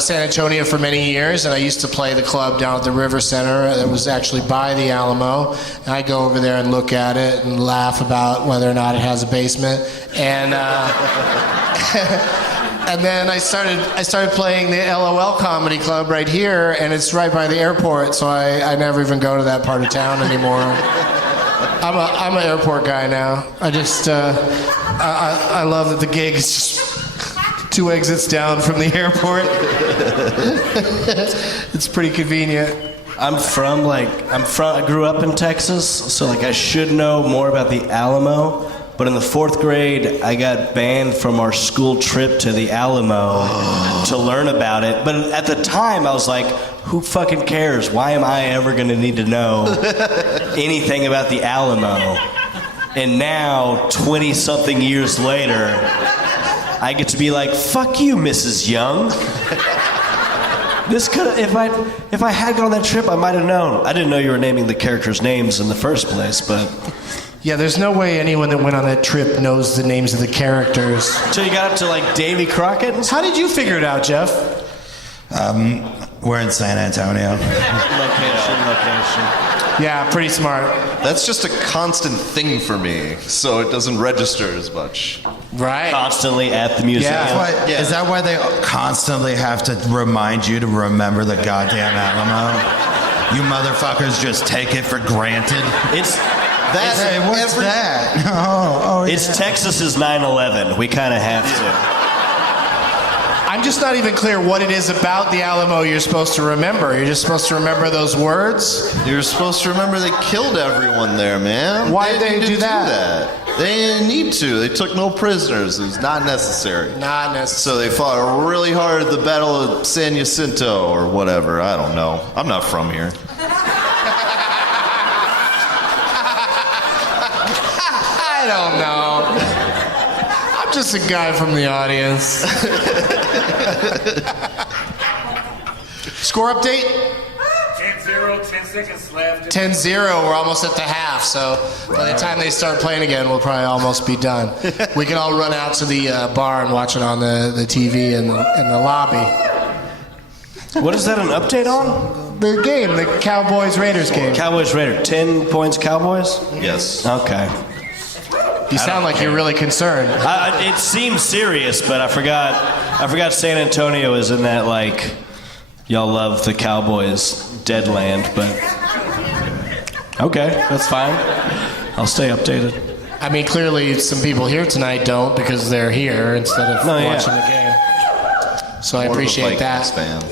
San Antonio for many years, and I used to play the club down at the River Center that was actually by the Alamo. And I go over there and look at it and laugh about whether or not it has a basement. And and then I started playing the LOL Comedy Club right here, and it's right by the airport, so I never even go to that part of town anymore. I'm an airport guy now. I just I love that the gig is just 2 exits down from the airport. It's pretty convenient. I grew up in Texas, so I should know more about the Alamo. But in the 4th grade, I got banned from our school trip to the Alamo to learn about it. But at the time, I was like, who fucking cares? Why am I ever going to need to know anything about the Alamo? And now, 20-something years later, I get to be like, fuck you, Mrs. Young. This could, if I had gone on that trip, I might have known. I didn't know you were naming the characters' names in the first place, but... Yeah, there's no way anyone that went on that trip knows the names of the characters. So you got up to Davy Crockett? How did you figure it out, Jeff? We're in San Antonio. Location. Yeah, pretty smart. That's just a constant thing for me, so it doesn't register as much. Right. Constantly at the museum. Yeah. Is that why they constantly have to remind you to remember the goddamn Alamo? You motherfuckers just take it for granted. That's Hey, what's that? Oh, It's Texas's 9/11. We kind of have to. I'm just not even clear what it is about the Alamo you're supposed to remember. You're just supposed to remember those words? You're supposed to remember they killed everyone there, man. Why'd they didn't do need to that? They didn't need to. They took no prisoners. It was not necessary. Not necessarily. So they fought really hard at the Battle of San Jacinto or whatever. I don't know. I'm not from here. I don't know. I'm just a guy from the audience. Score update? 10-0, 10 seconds left. 10-0. We're almost at the half, so by the time they start playing again, we'll probably almost be done. We can all run out to the bar and watch it on the TV in the lobby. What is that an update on? The game, the Cowboys-Raiders game. Cowboys-Raider. 10 points Cowboys? Yes. Okay. You sound like you're really concerned. It seems serious, but I forgot San Antonio is in that, like, y'all love the Cowboys deadland, but okay, that's fine. I'll stay updated. I mean, clearly some people here tonight don't because they're here instead of watching the game. So I appreciate that. Fan.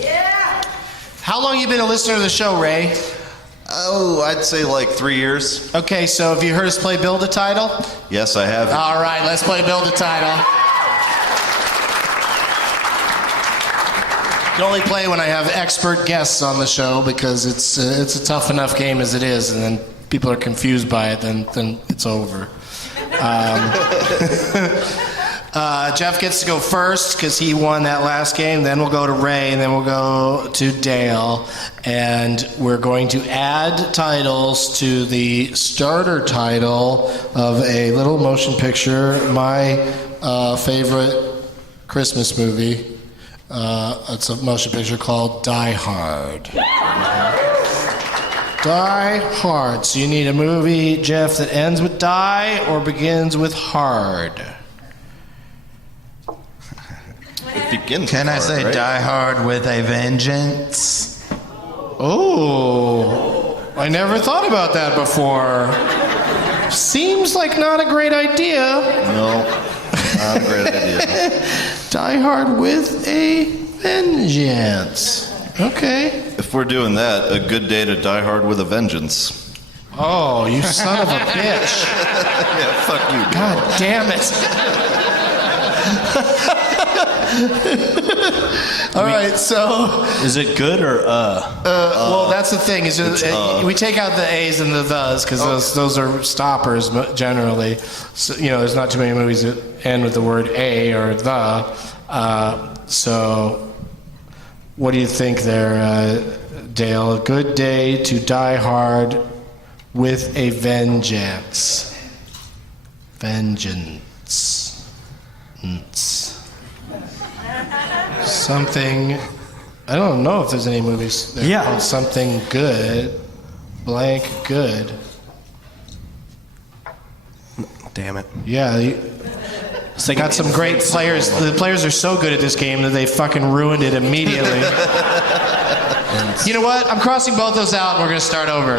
How long you been a listener to the show, Ray? Oh, I'd say like 3 years. Okay, so have you heard us play Build a Title? Yes, I have. All right, let's play Build a Title. You can only play when I have expert guests on the show because it's a tough enough game as it is, and then people are confused by it, then it's over. Geoff gets to go first because he won that last game. Then we'll go to Ray, and then we'll go to Dale. And we're going to add titles to the starter title of a little motion picture, my favorite Christmas movie. It's a motion picture called Die Hard. Die Hard. So you need a movie, Geoff, that ends with die or begins with hard. Can I say right? Die Hard with a Vengeance? Oh, I never thought about that before. Seems like not a great idea. No, not a great idea. Die Hard with a Vengeance. Okay. If we're doing that, a good day to die hard with a vengeance. Oh, you son of a bitch. Yeah, fuck you. Dude. God damn it. All right, so Is it good or well, that's the thing is we take out the A's and the thes because those are stoppers generally. So, there's not too many movies that end with the word a or the. So, what do you think there, Dale? A good day to die hard with a vengeance. Vengeance. Something. I don't know if there's any movies that are called something good. Blank good. damn it. Yeah, they got some great players. The players are so good at this game that they fucking ruined it immediately. You know what? I'm crossing both those out and we're going to start over.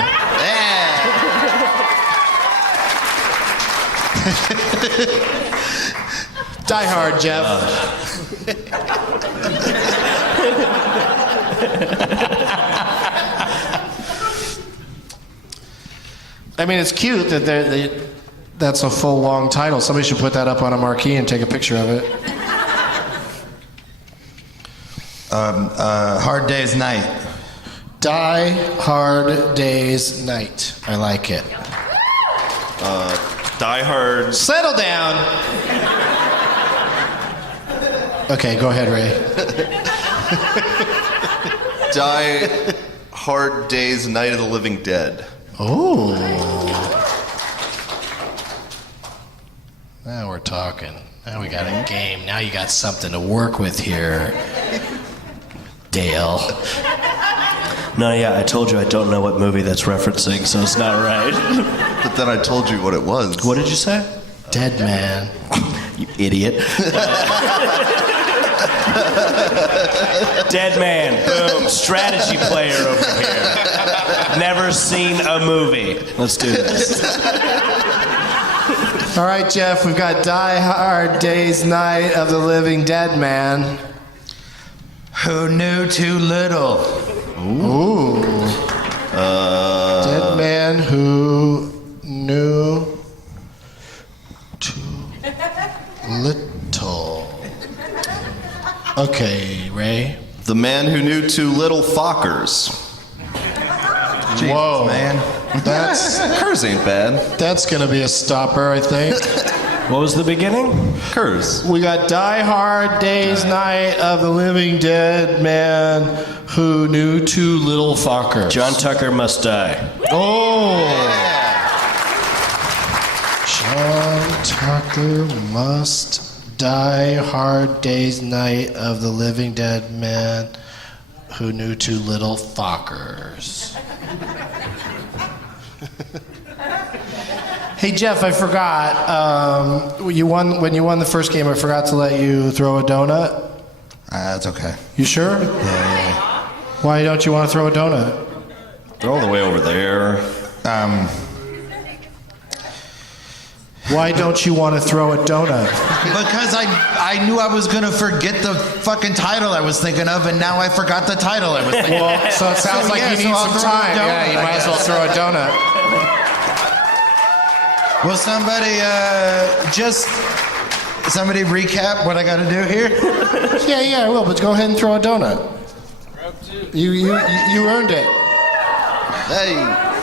Die Hard, Geoff. I mean, it's cute that that's a full, long title. Somebody should put that up on a marquee and take a picture of it. Hard Day's Night. Die Hard Day's Night. I like it. Die Hard. Settle down. Okay, go ahead, Ray. Die Hard Day's Night of the Living Dead. Oh. Now we're talking. Now we got a game. Now you got something to work with here, Dale. No, yeah, I told you I don't know what movie that's referencing, so it's not right. But then I told you what it was. What did you say? Dead Man. You idiot. Dead man. Boom. Strategy player over here. Never seen a movie. Let's do this. All right, Geoff, we've got Die Hard Days Night of the Living Dead Man. Who knew too little? Ooh. Dead man who knew too little. Okay, Ray. The man who knew too little Fockers. Jeez, Whoa. man. That's Curs ain't bad. that's gonna be a stopper, I think. What was the beginning? Curs. We got Die Hard Days Night of the Living Dead Man who knew too little fucker. John Tucker Must Die. Oh. John Tucker Must Die Hard Days Night of the Living Dead Man who knew too little fuckers. Hey Geoff, I forgot. When you won the first game, I forgot to let you throw a donut. That's okay. You sure? Yeah. Why don't you want to throw a donut? They're all the way over there. Why don't you want to throw a donut? Because I knew I was going to forget the fucking title I was thinking of, and now I forgot the title I was thinking of. Well, so it sounds like you need I'll some throw a time. donut, Yeah, you I might as well guess. throw a donut. Will somebody somebody recap what I got to do here? Yeah, I will. But go ahead and throw a donut. You earned it. Hey.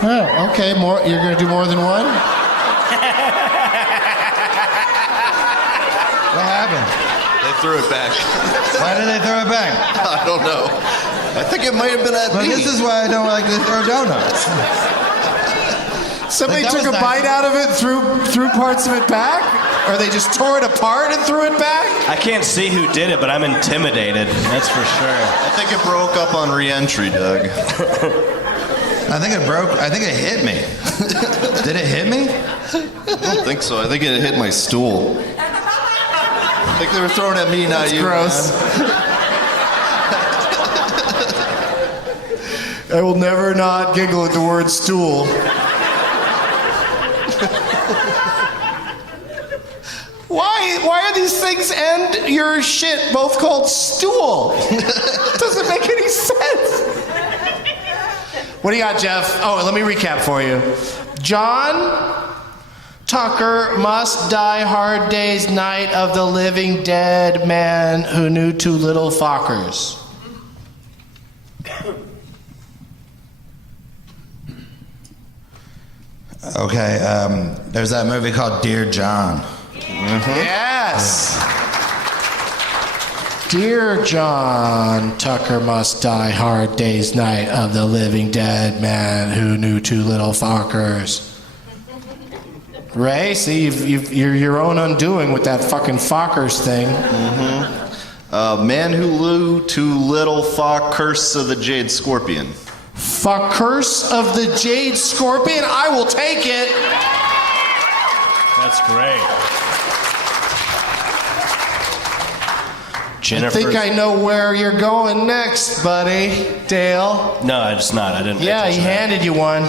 Oh, okay. More. You're gonna do more than one. What happened? They threw it back. Why did they throw it back? I don't know. I think it might have been at But me. this is why I don't like to throw donuts. Somebody Like, that took a was bite nice. out of it, threw parts of it back, or they just tore it apart and threw it back. I can't see who did it, but I'm intimidated. That's for sure. I think it broke up on re-entry, Doug. I think it broke. I think it hit me. Did it hit me? I don't think so. I think it hit my stool. I think they were throwing at me, not you. Gross. man. I will never not giggle at the word stool. Why are these things and your shit both called stool? Doesn't make any sense. What do you got, Geoff? Oh, let me recap for you. John Tucker Must Die Hard Days Night of the Living Dead Man Who Knew Too Little Fockers. Okay. There's that movie called Dear John. Yes. Dear John Tucker Must Die Hard Days Night of the Living Dead Man Who Knew Too Little Fockers. Ray, see, you're your own undoing with that fucking Fockers thing. Man who knew too little fought curse of the Jade Scorpion. Fuckers of the Jade Scorpion? I will take it. That's great. I Jennifer. think I know where you're going next, buddy. Dale. No, I just not. I didn't. Yeah, he handed you one.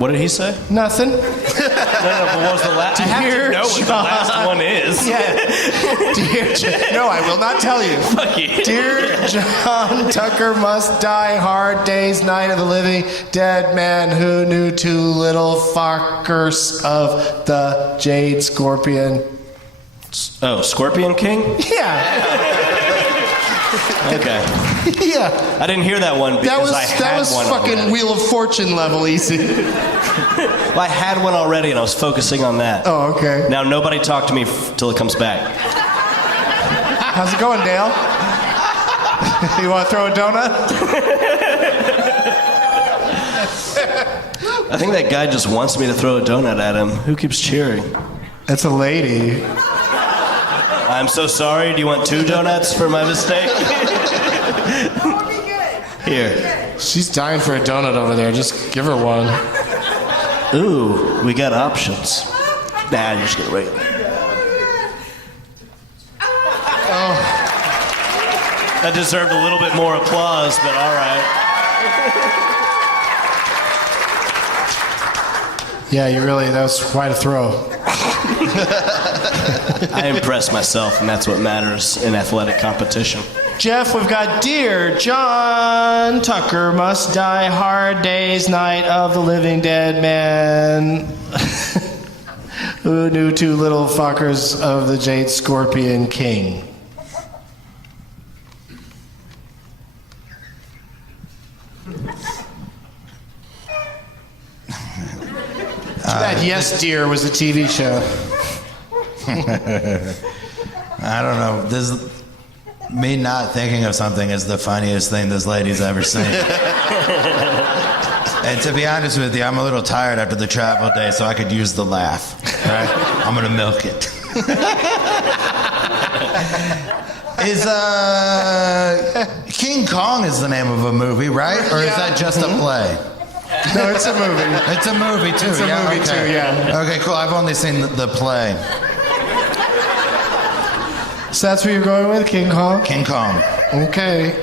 What did he say? Nothing. No, but what was the last? I have Dear to know what the last John. one is. Yeah. No, I will not tell you. Fuck you. Dear John Tucker Must Die Hard Days Night of the Living Dead Man Who Knew Too Little Fockers of the Jade Scorpion. Oh, Scorpion King? Yeah. Okay. Yeah. I didn't hear that one because I had that was one fucking already. Wheel of Fortune level easy. Well, I had one already and I was focusing on that. Oh, okay. Now nobody talk to me till it comes back. How's it going, Dale? You want to throw a donut? I think that guy just wants me to throw a donut at him. Who keeps cheering? It's a lady. I'm so sorry. Do you want 2 donuts for my mistake? Here. She's dying for a donut over there. Just give her one. Ooh, we got options. Nah, you just get a regular. That deserved a little bit more applause, but all right. Yeah, that was quite a throw. I impress myself, and that's what matters in athletic competition. Jeff, we've got Dear John Tucker Must Die, Hard Day's Night of the Living Dead Man. Who knew two little fuckers of the Jade Scorpion King? That Yes Dear was a TV show. I don't know. This me not thinking of something is the funniest thing this lady's ever seen. And to be honest with you, I'm a little tired after the travel day, so I could use the laugh. Right? I'm gonna milk it. Is King Kong is the name of a movie, right? Or is that just a play? No, it's a movie. It's a movie too. It's a movie too, yeah. Okay, cool. I've only seen the play. So that's where you're going with, King Kong? King Kong. Okay.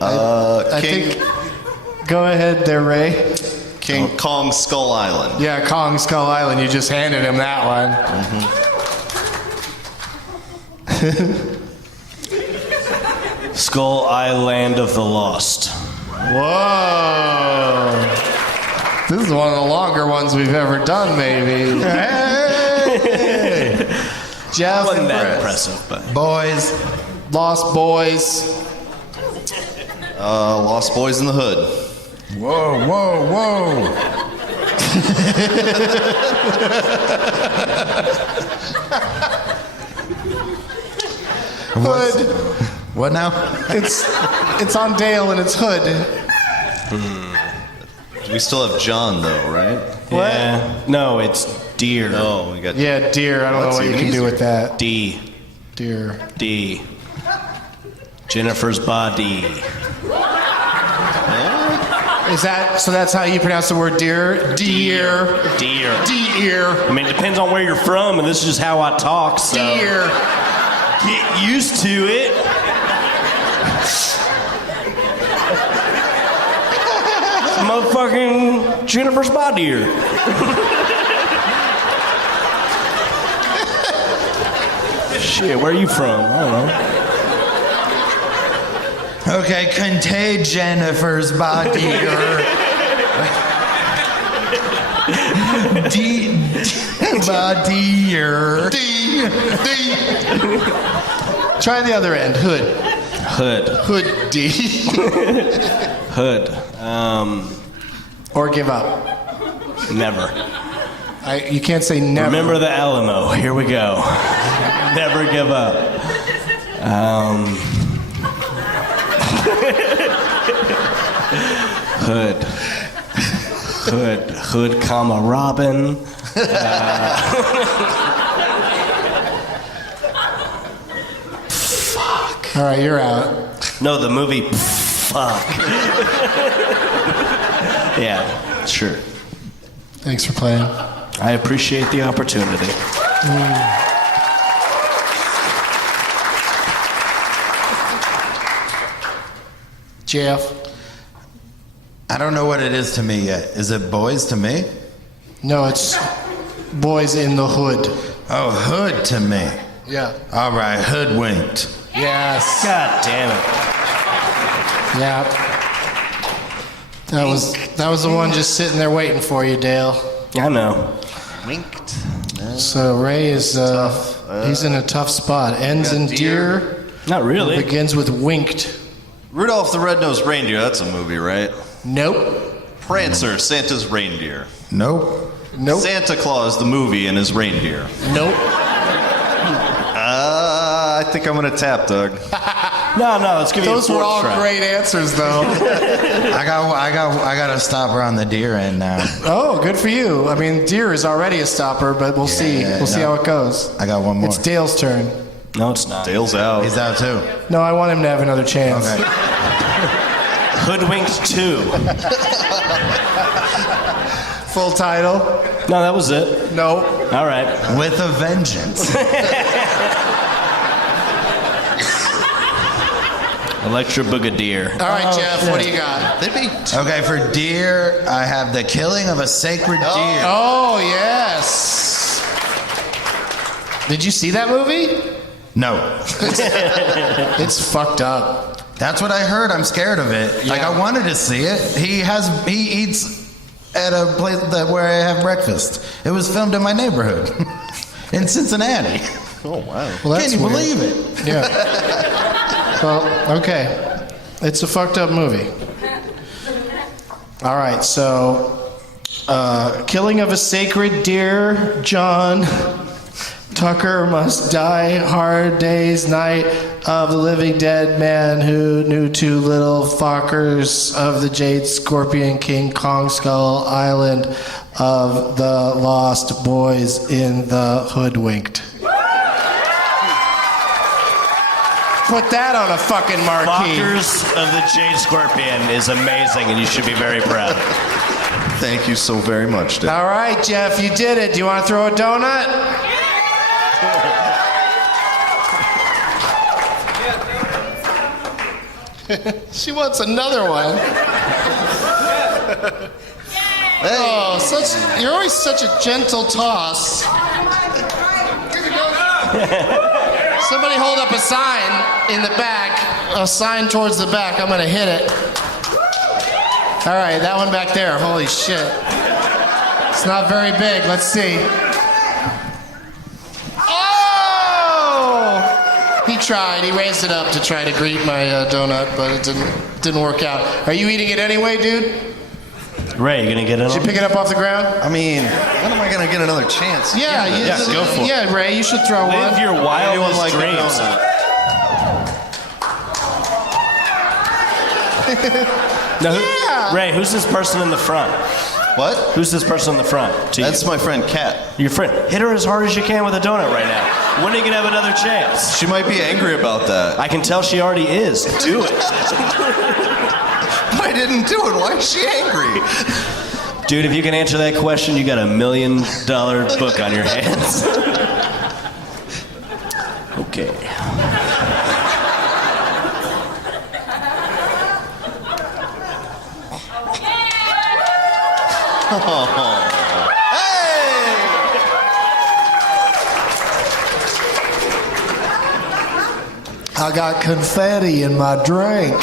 I think. Go ahead there, Ray. King Kong Skull Island. Yeah, Kong Skull Island. You just handed him that one. Skull Island of the Lost. Whoa. This is one of the longer ones we've ever done, maybe. Hey. Jeff. Wasn't that impressive, but. Boys. Lost Boys. Lost Boys in the Hood. Whoa, whoa, whoa. Hood. What now? It's on Dale and it's Hood. We still have John, though, right? What? Yeah. No, it's Deer. Oh, we got. Yeah, Deer. I don't know That's what you even can do easier. with that. D. Deer. D. Jennifer's body. Is that so? That's how you pronounce the word deer? Deer. Deer. Deer. I mean, it depends on where you're from, and this is just how I talk, so. Deer. Get used to it. Motherfucking Jennifer's body here. Shit, where are you from? I don't know. Okay, contain Jennifer's body. Body. Try the other end. Hood. Hood. Hood D. Hood. Or give up. Never. You can't say never. Remember the Alamo. Here we go. Never give up. Hood. Hood. Hood, comma, Robin. All right, you're out. No, the movie. Fuck. Yeah, sure. Thanks for playing. I appreciate the opportunity. Jeff. I don't know what it is to me yet. Is it boys to me? No, it's Boys in the Hood. Oh, hood to me. Yeah. All right, hoodwinked. Yes. God damn it. Yeah. That was the one just sitting there waiting for you, Dale. I know. Winked. So Ray is he's in a tough spot. Ends in deer. Not really. Begins with winked. Rudolph the Red-Nosed Reindeer. That's a movie, right? Nope. Prancer, Santa's reindeer. Nope. Nope. Santa Claus, the movie, and his reindeer. Nope. I think I'm gonna tap, Doug. No, let's give you a Those were fourth all try. great answers, though. I got to stop her on the deer end now. Oh, good for you. I mean, deer is already a stopper, but we'll see. We'll see how it goes. I got one more. It's Dale's turn. No, it's not. Dale's out. He's out too. No, I want him to have another chance. Okay. Hoodwinked 2. Full title? No, that was it. No. All right. With a vengeance. Electra Boogadier. All right, Jeff, what do you got? Okay, for deer, I have the killing of a sacred deer. Oh, yes. Did you see that movie? No. It's fucked up. That's what I heard. I'm scared of it. Like, I wanted to see it. He eats at a place where I have breakfast. It was filmed in my neighborhood in Cincinnati. Oh, wow. Well, that's Can you weird. believe it? Yeah. Well, okay. It's a fucked up movie. All right, so killing of a sacred deer, John Tucker must die. Hard day's night of the living dead man who knew too little. Fockers of the Jade Scorpion King Kong Skull Island of the Lost Boys in the Hoodwinked. Put that on a fucking marquee. Fockers of the Jade Scorpion is amazing, and you should be very proud. Thank you so very much, Dave. All right, Jeff, you did it. Do you want to throw a donut? She wants another one. Oh, you're always such a gentle toss. Somebody hold up a sign in the back, a sign towards the back. I'm going to hit it. All right, that one back there. Holy shit. It's not very big. Let's see. Oh! He tried. He raised it up to try to greet my donut, but it didn't work out. Are you eating it anyway, dude? Ray, you gonna get it? Did you pick it up off the ground? I mean, when am I going to get another chance? Yeah, go for it. Yeah, Ray, you should throw Live one. your wildest Anyone like a dreams. donut? Now, Yeah. Ray, who's this person in the front? What? Who's this person in the front? To That's you? my friend Kat. Your friend. Hit her as hard as you can with a donut right now. When are you gonna have another chance? She might be angry about that. I can tell she already is. Do it. I didn't do it. Why is she angry? Dude, if you can answer that question, you got $1 million book on your hands. Okay. I got confetti in my drink.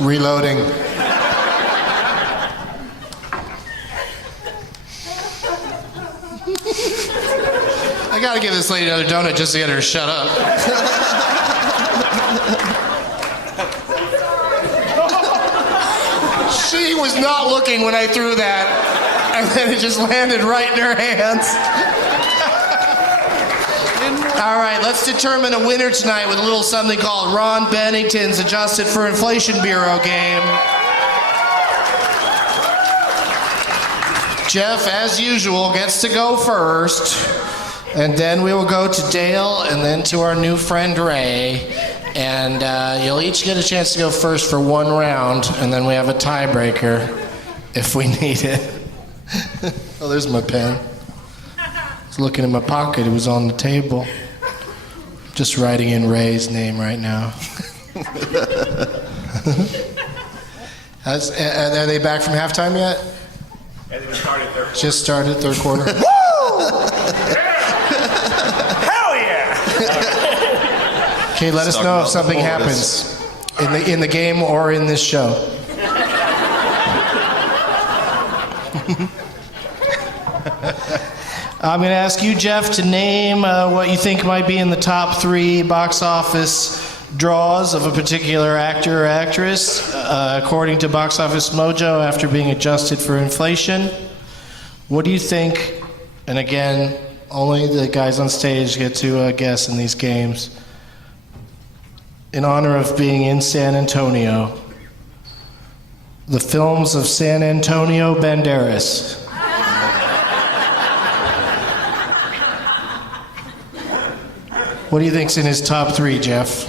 Reloading. I gotta give this lady another donut just to get her to shut up. She was not looking when I threw that, and then it just landed right in her hands. All right, let's determine a winner tonight with a little something called Ron Bennington's Adjusted for Inflation Bureau game. Jeff, as usual, gets to go first, and then we will go to Dale, and then to our new friend Ray, and you'll each get a chance to go first for one round, and then we have a tiebreaker if we need it. Oh, there's my pen. I was looking in my pocket. It was on the table. Just writing in Ray's name right now. Are they back from halftime yet? Just started third quarter. Hell yeah! Okay, let us Talking know if about something the happens in the game or in this show. I'm going to ask you, Jeff, to name what you think might be in the top 3 box office draws of a particular actor or actress, according to Box Office Mojo, after being adjusted for inflation. What do you think? And again, only the guys on stage get to guess in these games. In honor of being in San Antonio, the films of San Antonio Banderas. What do you think's in his top 3, Jeff?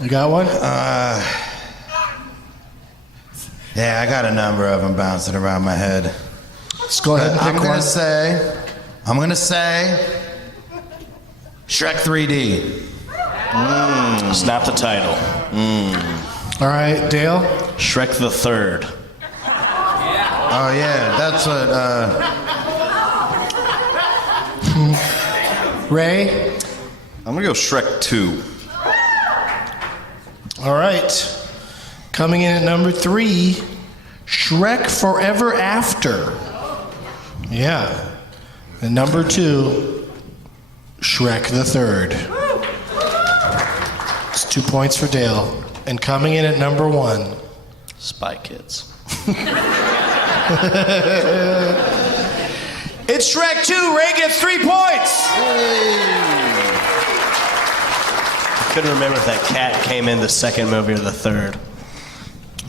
You got one? Yeah, I got a number of them bouncing around my head. Let's go ahead and pick I'm one. gonna say Shrek 3D. Snap the title. All right, Dale. Shrek the Third. Oh yeah, that's what. Ray. I'm gonna go Shrek 2. All right. Coming in at number 3, Shrek Forever After. Yeah. And number 2, Shrek the Third. It's 2 points for Dale. And coming in at number 1, Spy Kids. it's Shrek 2. Ray gets 3 points. I couldn't remember if that cat came in the second movie or the third.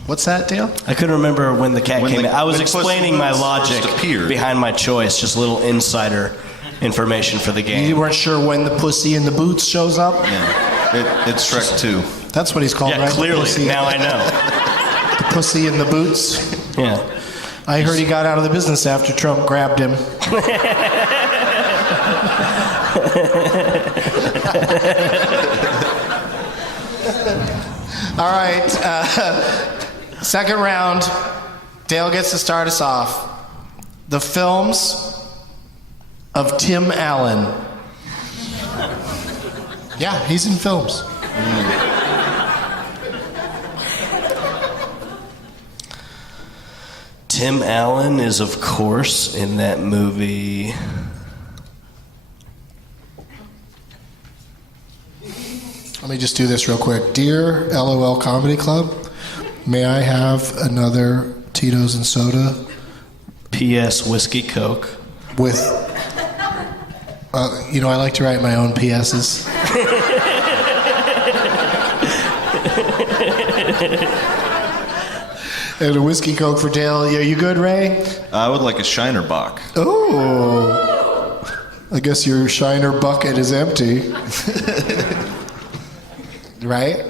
What's that, Dale? I couldn't remember when the cat came in. I was when explaining my Puss in Boots logic first appeared. behind my choice, just a little insider information for the game. You weren't sure when the pussy in the boots shows up? Yeah. It's Shrek 2. That's what he's called, Yeah, right? clearly. Pussy. Now I know. The pussy in the boots. Yeah. I heard he got out of the business after Trump grabbed him. All right. Second round. Dale gets to start us off. The films of Tim Allen. Yeah, he's in films. Tim Allen is, of course, in that movie. Let me just do this real quick. Dear LOL Comedy Club, may I have another Tito's and soda P.S. Whiskey Coke. with, I like to write my own PSs. And a whiskey Coke for Dale. Are you good, Ray? I would like a Shiner Bock. Oh. I guess your Shiner bucket is empty. Right?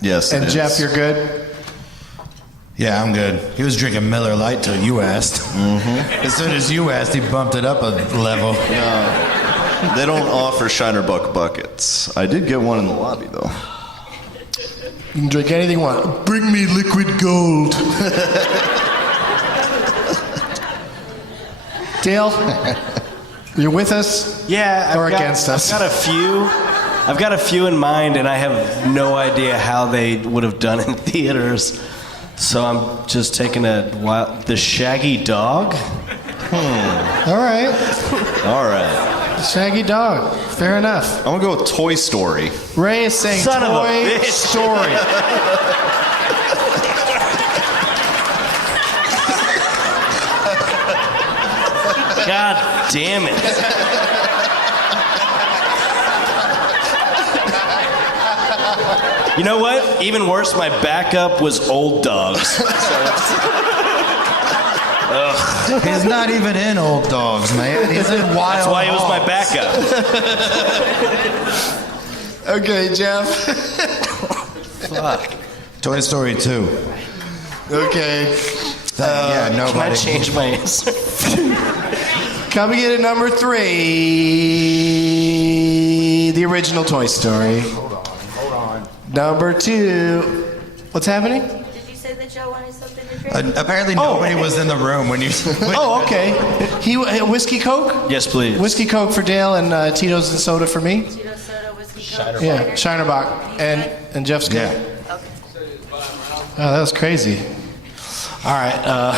Yes. And it Jeff, is. you're good? Yeah, I'm good. He was drinking Miller Lite till you asked. Mm-hmm. As soon as you asked, he bumped it up a level. They don't offer Shiner Buck buckets. I did get one in the lobby, though. You can drink anything you want. Bring me liquid gold. Dale, you're with us? Yeah. Or against us? I've got a few in mind, and I have no idea how they would have done in theaters. So I'm just taking the Shaggy Dog. All right. All right. Shaggy Dog. Fair enough. I'm going to go with Toy Story. Ray is saying Son of a Toy bitch. Story. God damn it. You know what? Even worse, my backup was Old Dogs. He's not even in Old Dogs, man. He's in Wild That's why he was my Hogs. backup. Okay, Jeff. Fuck. Toy Story 2. Okay. Yeah, Can I nobody. change my answer? Coming in at number 3, the original Toy Story. Hold on. Number 2. What's happening? Did you say that Joe wanted something to drink? Apparently nobody was in the room when you... Oh, okay. Whiskey Coke? Yes, please. Whiskey Coke for Dale and Tito's and soda for me? Tito soda, whiskey Coke. Yeah, Shiner Bock. And Jeff's good. Yeah. Okay. Oh, that was crazy. All right.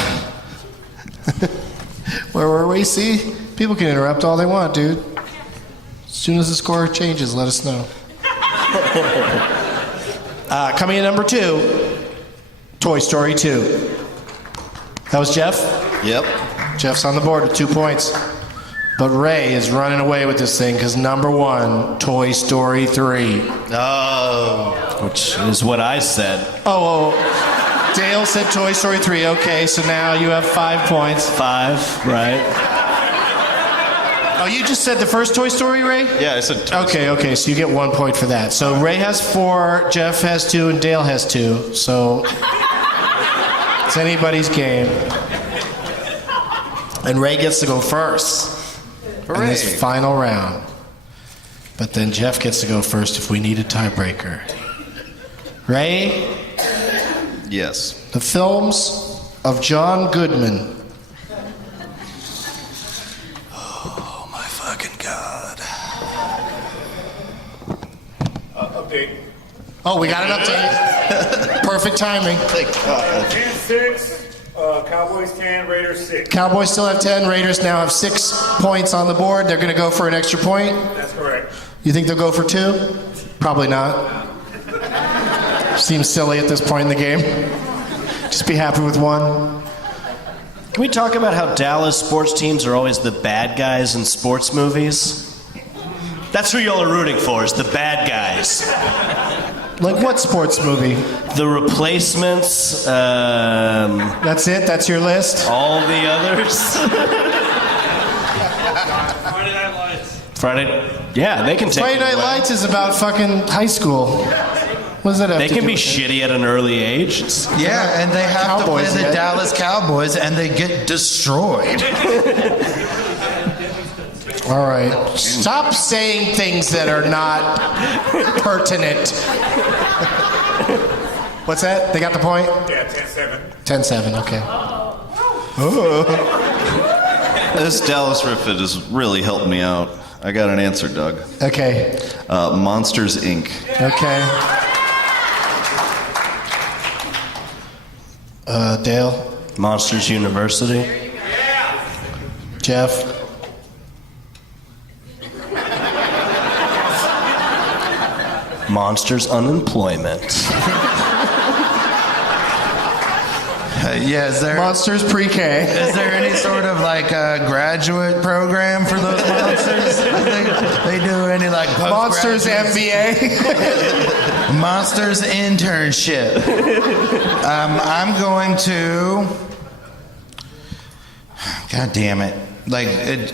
Where were we? See? People can interrupt all they want, dude. As soon as the score changes, let us know. Coming in number 2, Toy Story 2. That was Jeff? Yep. Jeff's on the board with 2 points. But Ray is running away with this thing because number 1, Toy Story 3. Oh. Which is what I said. Oh, Dale said Toy Story 3. Okay, so now you have 5 points. 5, right? Oh, you just said the first Toy Story, Ray? Yeah, I said Toy Okay, so you get 1 point for that. So Ray has 4, Geoff has 2, and Dale has 2. So it's anybody's game. And Ray gets to go first in this final round. But then Geoff gets to go first if we need a tiebreaker. Ray? Yes. The films of John Goodman. Oh my fucking God. Update. Oh, we got an update. Perfect timing. Thank God. 10-6. Cowboys 10, Raiders 6. Cowboys still have 10. Raiders now have 6 points on the board. They're going to go for an extra point. That's correct. You think they'll go for 2? Probably not. Seems silly at this point in the game. Just be happy with 1. Can we talk about how Dallas sports teams are always the bad guys in sports movies? That's who y'all are rooting for, is the bad guys. Like what sports movie? The Replacements, That's it? That's your list? all the others. Friday Night Lights. Friday, yeah, they can take Friday it Night away. Lights is about fucking high school. What does that have They to can do be with it? shitty at an early age. Yeah, and they have Cowboys, to play the yeah. Dallas Cowboys, and they get destroyed. All right. Stop saying things that are not pertinent. What's that? They got the point? Yeah, 10-7. 10-7, okay. This Dallas riffit has really helped me out. I got an answer, Doug. Okay. Monsters, Inc. Okay. Dale? Monsters University. Geoff? Monsters Unemployment. Yeah, is there Pre-K. is there any sort of like graduate program for those monsters? they do any like Monsters postgraduate- MBA. Monsters internship. I'm going to. God damn it! Like it.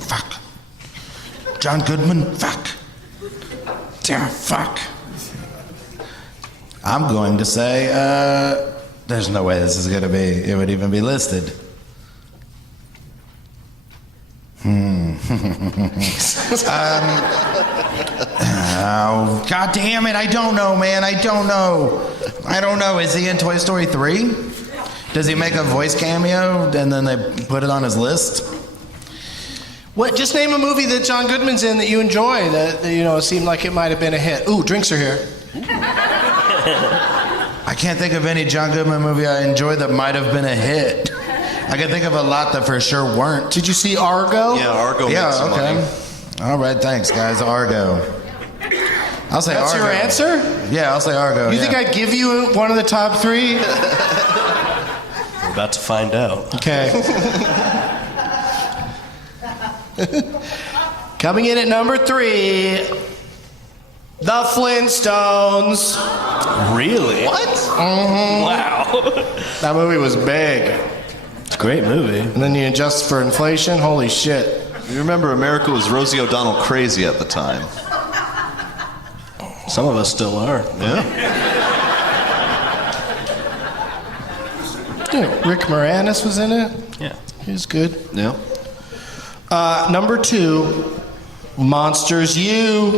Fuck. John Goodman. Fuck. Damn. Fuck. I'm going to say. There's no way this is going to be. It would even be listed. Oh, God damn it. I don't know, man. I don't know. Is he in Toy Story 3? Does he make a voice cameo and then they put it on his list? What? Just name a movie that John Goodman's in that you enjoy that you know seemed like it might have been a hit. Ooh, drinks are here. I can't think of any John Goodman movie I enjoy that might have been a hit. I can think of a lot that for sure weren't. Did you see Argo? Yeah, Argo made Yeah, some okay. money. All right, thanks, guys. Argo. I'll say That's Argo. your answer? Yeah, I'll say Argo. You yeah. think I'd give you one of the top 3? We're about to find out. Okay. Coming in at number 3, The Flintstones. Really? What? Wow. That movie was big. It's a great movie. And then you adjust for inflation, holy shit. You remember America was Rosie O'Donnell crazy at the time. Some of us still are. Yeah. Yeah, Rick Moranis was in it. Yeah. He was good. Yeah. Number 2, Monsters U.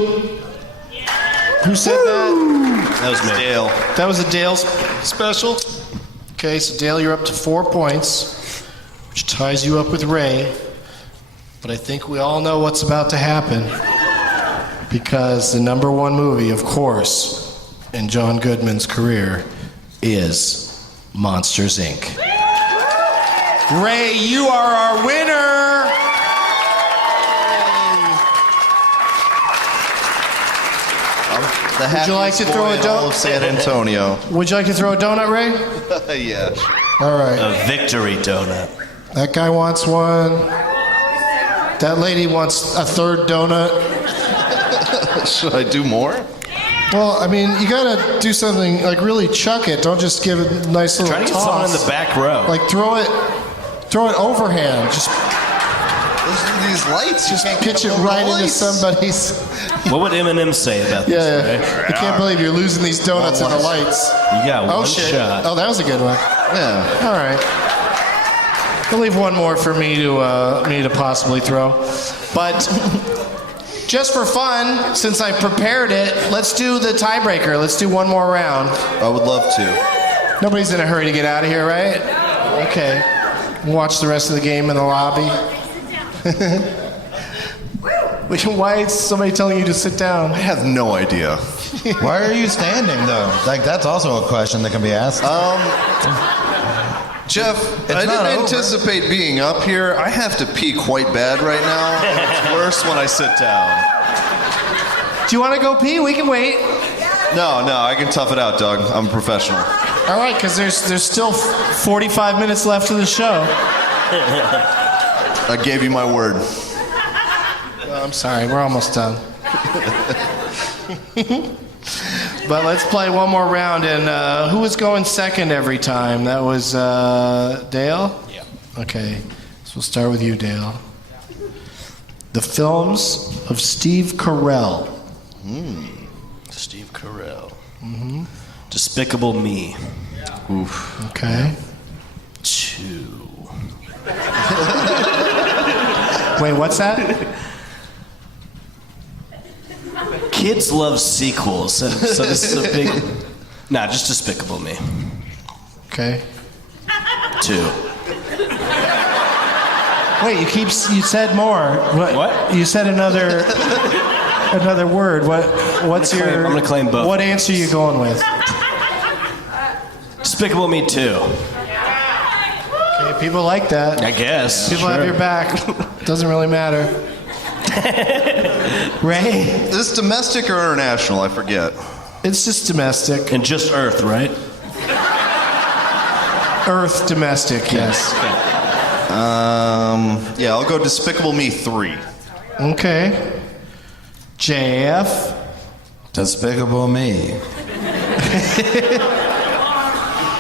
Who said that? That was me. Dale. That was a Dale special. Okay, so Dale, you're up to 4 points, which ties you up with Ray. But I think we all know what's about to happen. Because the number 1 movie, of course, in John Goodman's career is Monsters, Inc. Ray, you are our winner! The Would you like to happiest throw boy a in all donut? of San Antonio. Would you like to throw a donut, Ray? Yeah. All right. A victory donut. That guy wants one. That lady wants a 3rd donut. Should I do more? Well, I mean, you gotta do something like really chuck it. Don't just give it a nice little Try to get someone in toss. the back row. Like throw it overhand. Just These lights Just pitch it right into somebody's. What would Eminem say about this? Yeah, I can't believe you're losing these donuts in the lights. You got one shit. shot. Oh, that was a good one. Yeah. All right. I'll leave one more for me to possibly throw. But just for fun, since I prepared it, let's do the tiebreaker. Let's do one more round. I would love to. Nobody's in a hurry to get out of here, right? Okay. We'll watch the rest of the game in the lobby. Why is somebody telling you to sit down? I have no idea. Why are you standing though? Like that's also a question that can be asked. Jeff, I not didn't over. anticipate being up here. I have to pee quite bad right now. It's worse when I sit down. Do you want to go pee? We can wait. No, I can tough it out, Doug. I'm a professional. All right, because there's still 45 minutes left of the show. I gave you my word. Oh, I'm sorry, we're almost done. But let's play one more round. And who was going second every time? That was Dale? Yeah. Okay, so we'll start with you, Dale. The films of Steve Carell. Steve Carell. Despicable Me. Oof. Okay. 2. Wait, what's that? Kids love sequels, so this is a big... Nah, just Despicable Me. Okay. 2. Wait, you said more. What? You said another word. What's I'm gonna claim both. What answer are you going with? Despicable Me 2. Okay, people like that. I guess. People have your back. Doesn't really matter. Ray? Is this domestic or international? I forget. It's just domestic. And just Earth, right? Earth domestic, yes. Yeah, I'll go Despicable Me 3. Okay. JF? Despicable Me.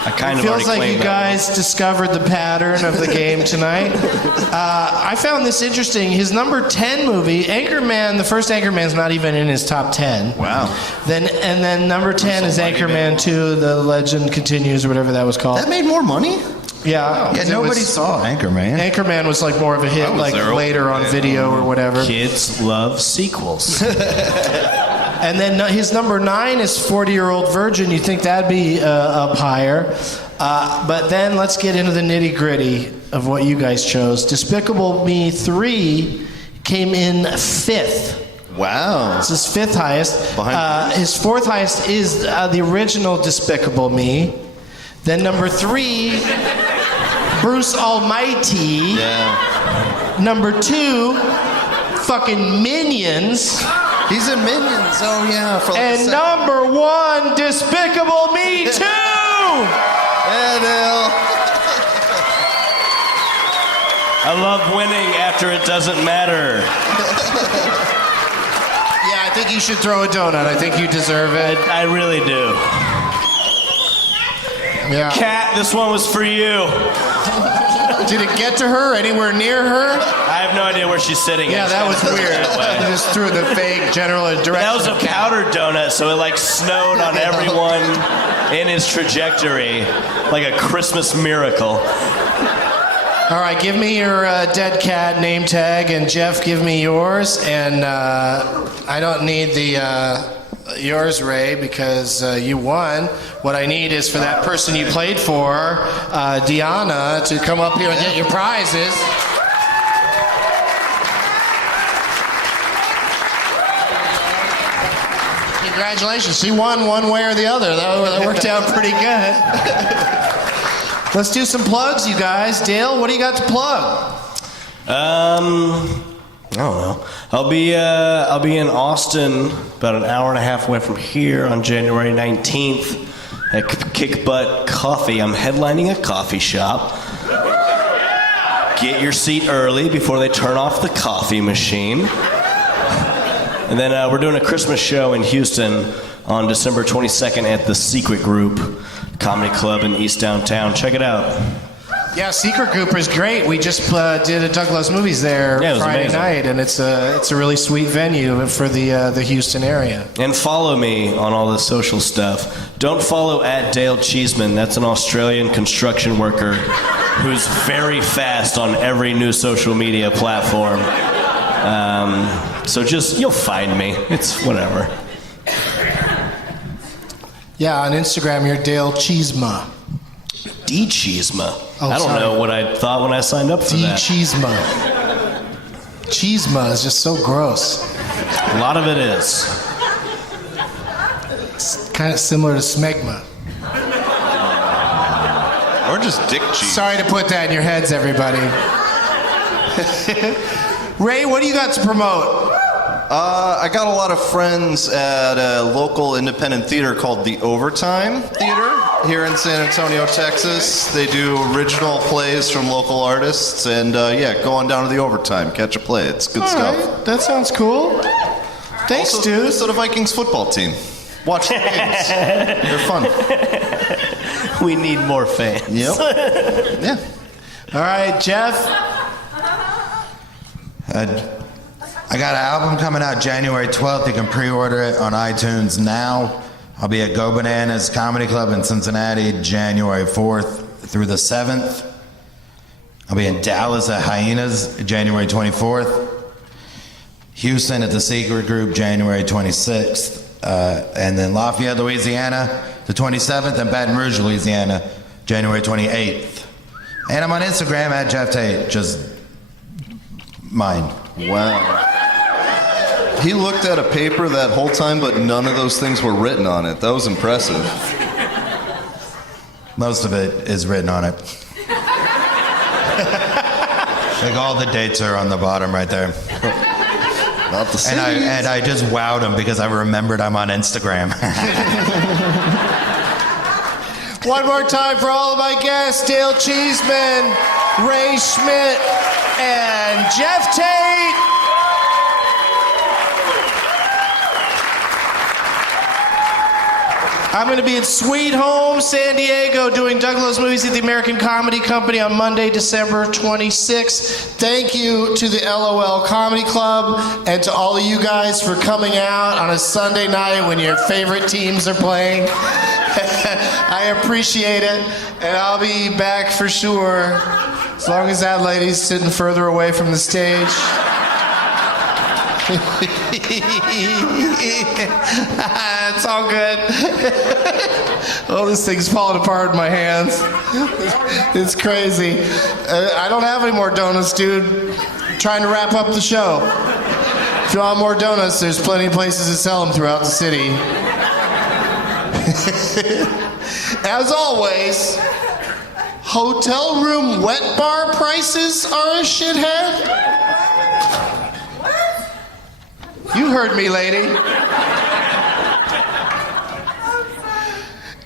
I kind of Feels already like claimed you that guys discovered the pattern of the game tonight. I found this interesting. His number 10 movie, Anchorman, the first Anchorman's not even in his top 10. Wow. Then number 10 is Anchorman 2, The Legend Continues, or whatever that was called. That made more money? Yeah. Yeah, nobody saw Anchorman. Anchorman was like more of a hit, like there. later on video or whatever. one. Kids love sequels. And then his number 9 is 40-Year-Old Virgin. You'd think that'd be up higher. But then let's get into the nitty-gritty of what you guys chose. Despicable Me 3 came in 5th. Wow. It's his 5th highest. Behind His 4th highest is the original Despicable Me. Then number 3, Bruce Almighty. Yeah. Number 2, fucking Minions. He's in Minions. Oh, yeah. For like And number 1, Despicable Me 2! Yeah, Dale. I love winning after it doesn't matter. Yeah, I think you should throw a donut. I think you deserve it. I really do. Yeah. Kat, this one was for you. Did it get to her? Anywhere near her? I have no idea where she's sitting. Yeah, that was weird. You just threw the vague general direction. That was a powdered donut, so it like snowed on everyone in its trajectory, like a Christmas miracle. All right, give me your dead cat name tag, and Jeff, give me yours. And I don't need yours, Ray, because you won. What I need is for that person you played for, Deanna, to come up here and get your prizes. Congratulations. She won one way or the other. That worked out pretty good. Let's do some plugs, you guys. Dale, what do you got to plug? I don't know. I'll be in Austin, about an hour and a half away from here, on January 19th at Kick Butt Coffee. I'm headlining a coffee shop. Get your seat early before they turn off the coffee machine. And then we're doing a Christmas show in Houston on December 22nd at the Secret Group Comedy Club in East Downtown. Check it out. Yeah, Secret Group is great. We just did a Doug Loves Movies there Yeah, it was Friday amazing. night, and it's a really sweet venue for the Houston area. And follow me on all the social stuff. Don't follow at Dale Cheesman. That's an Australian construction worker who's very fast on every new social media platform. So you'll find me. It's whatever. Yeah, on Instagram, you're Dale Cheesma. D Cheesma. Oh, I don't sorry. know what I thought when I signed up for D that. Cheesma. Cheesma is just so gross. A lot of it is. It's kind of similar to smegma. Or just dick cheese. Sorry to put that in your heads, everybody. Ray, what do you got to promote? I got a lot of friends at a local independent theater called the Overtime Theater here in San Antonio, Texas. They do original plays from local artists, and go on down to the Overtime, catch a play. It's good stuff. Right, that sounds cool. Thanks, Also, dude. So the Vikings football team. Watch the games. They're fun. We need more fans. Yep. Yeah. All right, Jeff. I got an album coming out January 12th. You can pre-order it on iTunes now. I'll be at Go Bananas Comedy Club in Cincinnati January 4th through the 7th. I'll be in Dallas at Hyenas January 24th. Houston at the Secret Group January 26th. And then Lafayette, Louisiana the 27th, and Baton Rouge, Louisiana January 28th. And I'm on Instagram at Geoff Tate. Just mine. Wow. He looked at a paper that whole time, but none of those things were written on it. That was impressive. Most of it is written on it. Like all the dates are on the bottom right there. Not the same. And I just wowed him because I remembered I'm on Instagram. One more time for all of my guests, Dale Cheesman, Ray Schmit, and Geoff Tate. I'm going to be in Sweet Home, San Diego, doing Doug Loves Movies at the American Comedy Company on Monday, December 26th. Thank you to the LOL Comedy Club and to all of you guys for coming out on a Sunday night when your favorite teams are playing. I appreciate it, and I'll be back for sure, as long as that lady's sitting further away from the stage. It's all good. Oh, this thing's falling apart in my hands. It's crazy. I don't have any more donuts, dude. I'm trying to wrap up the show. If you want more donuts, there's plenty of places to sell them throughout the city. As always, hotel room wet bar prices are a shithead. You heard me, lady.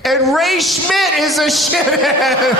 And Ray Schmit is a shithead.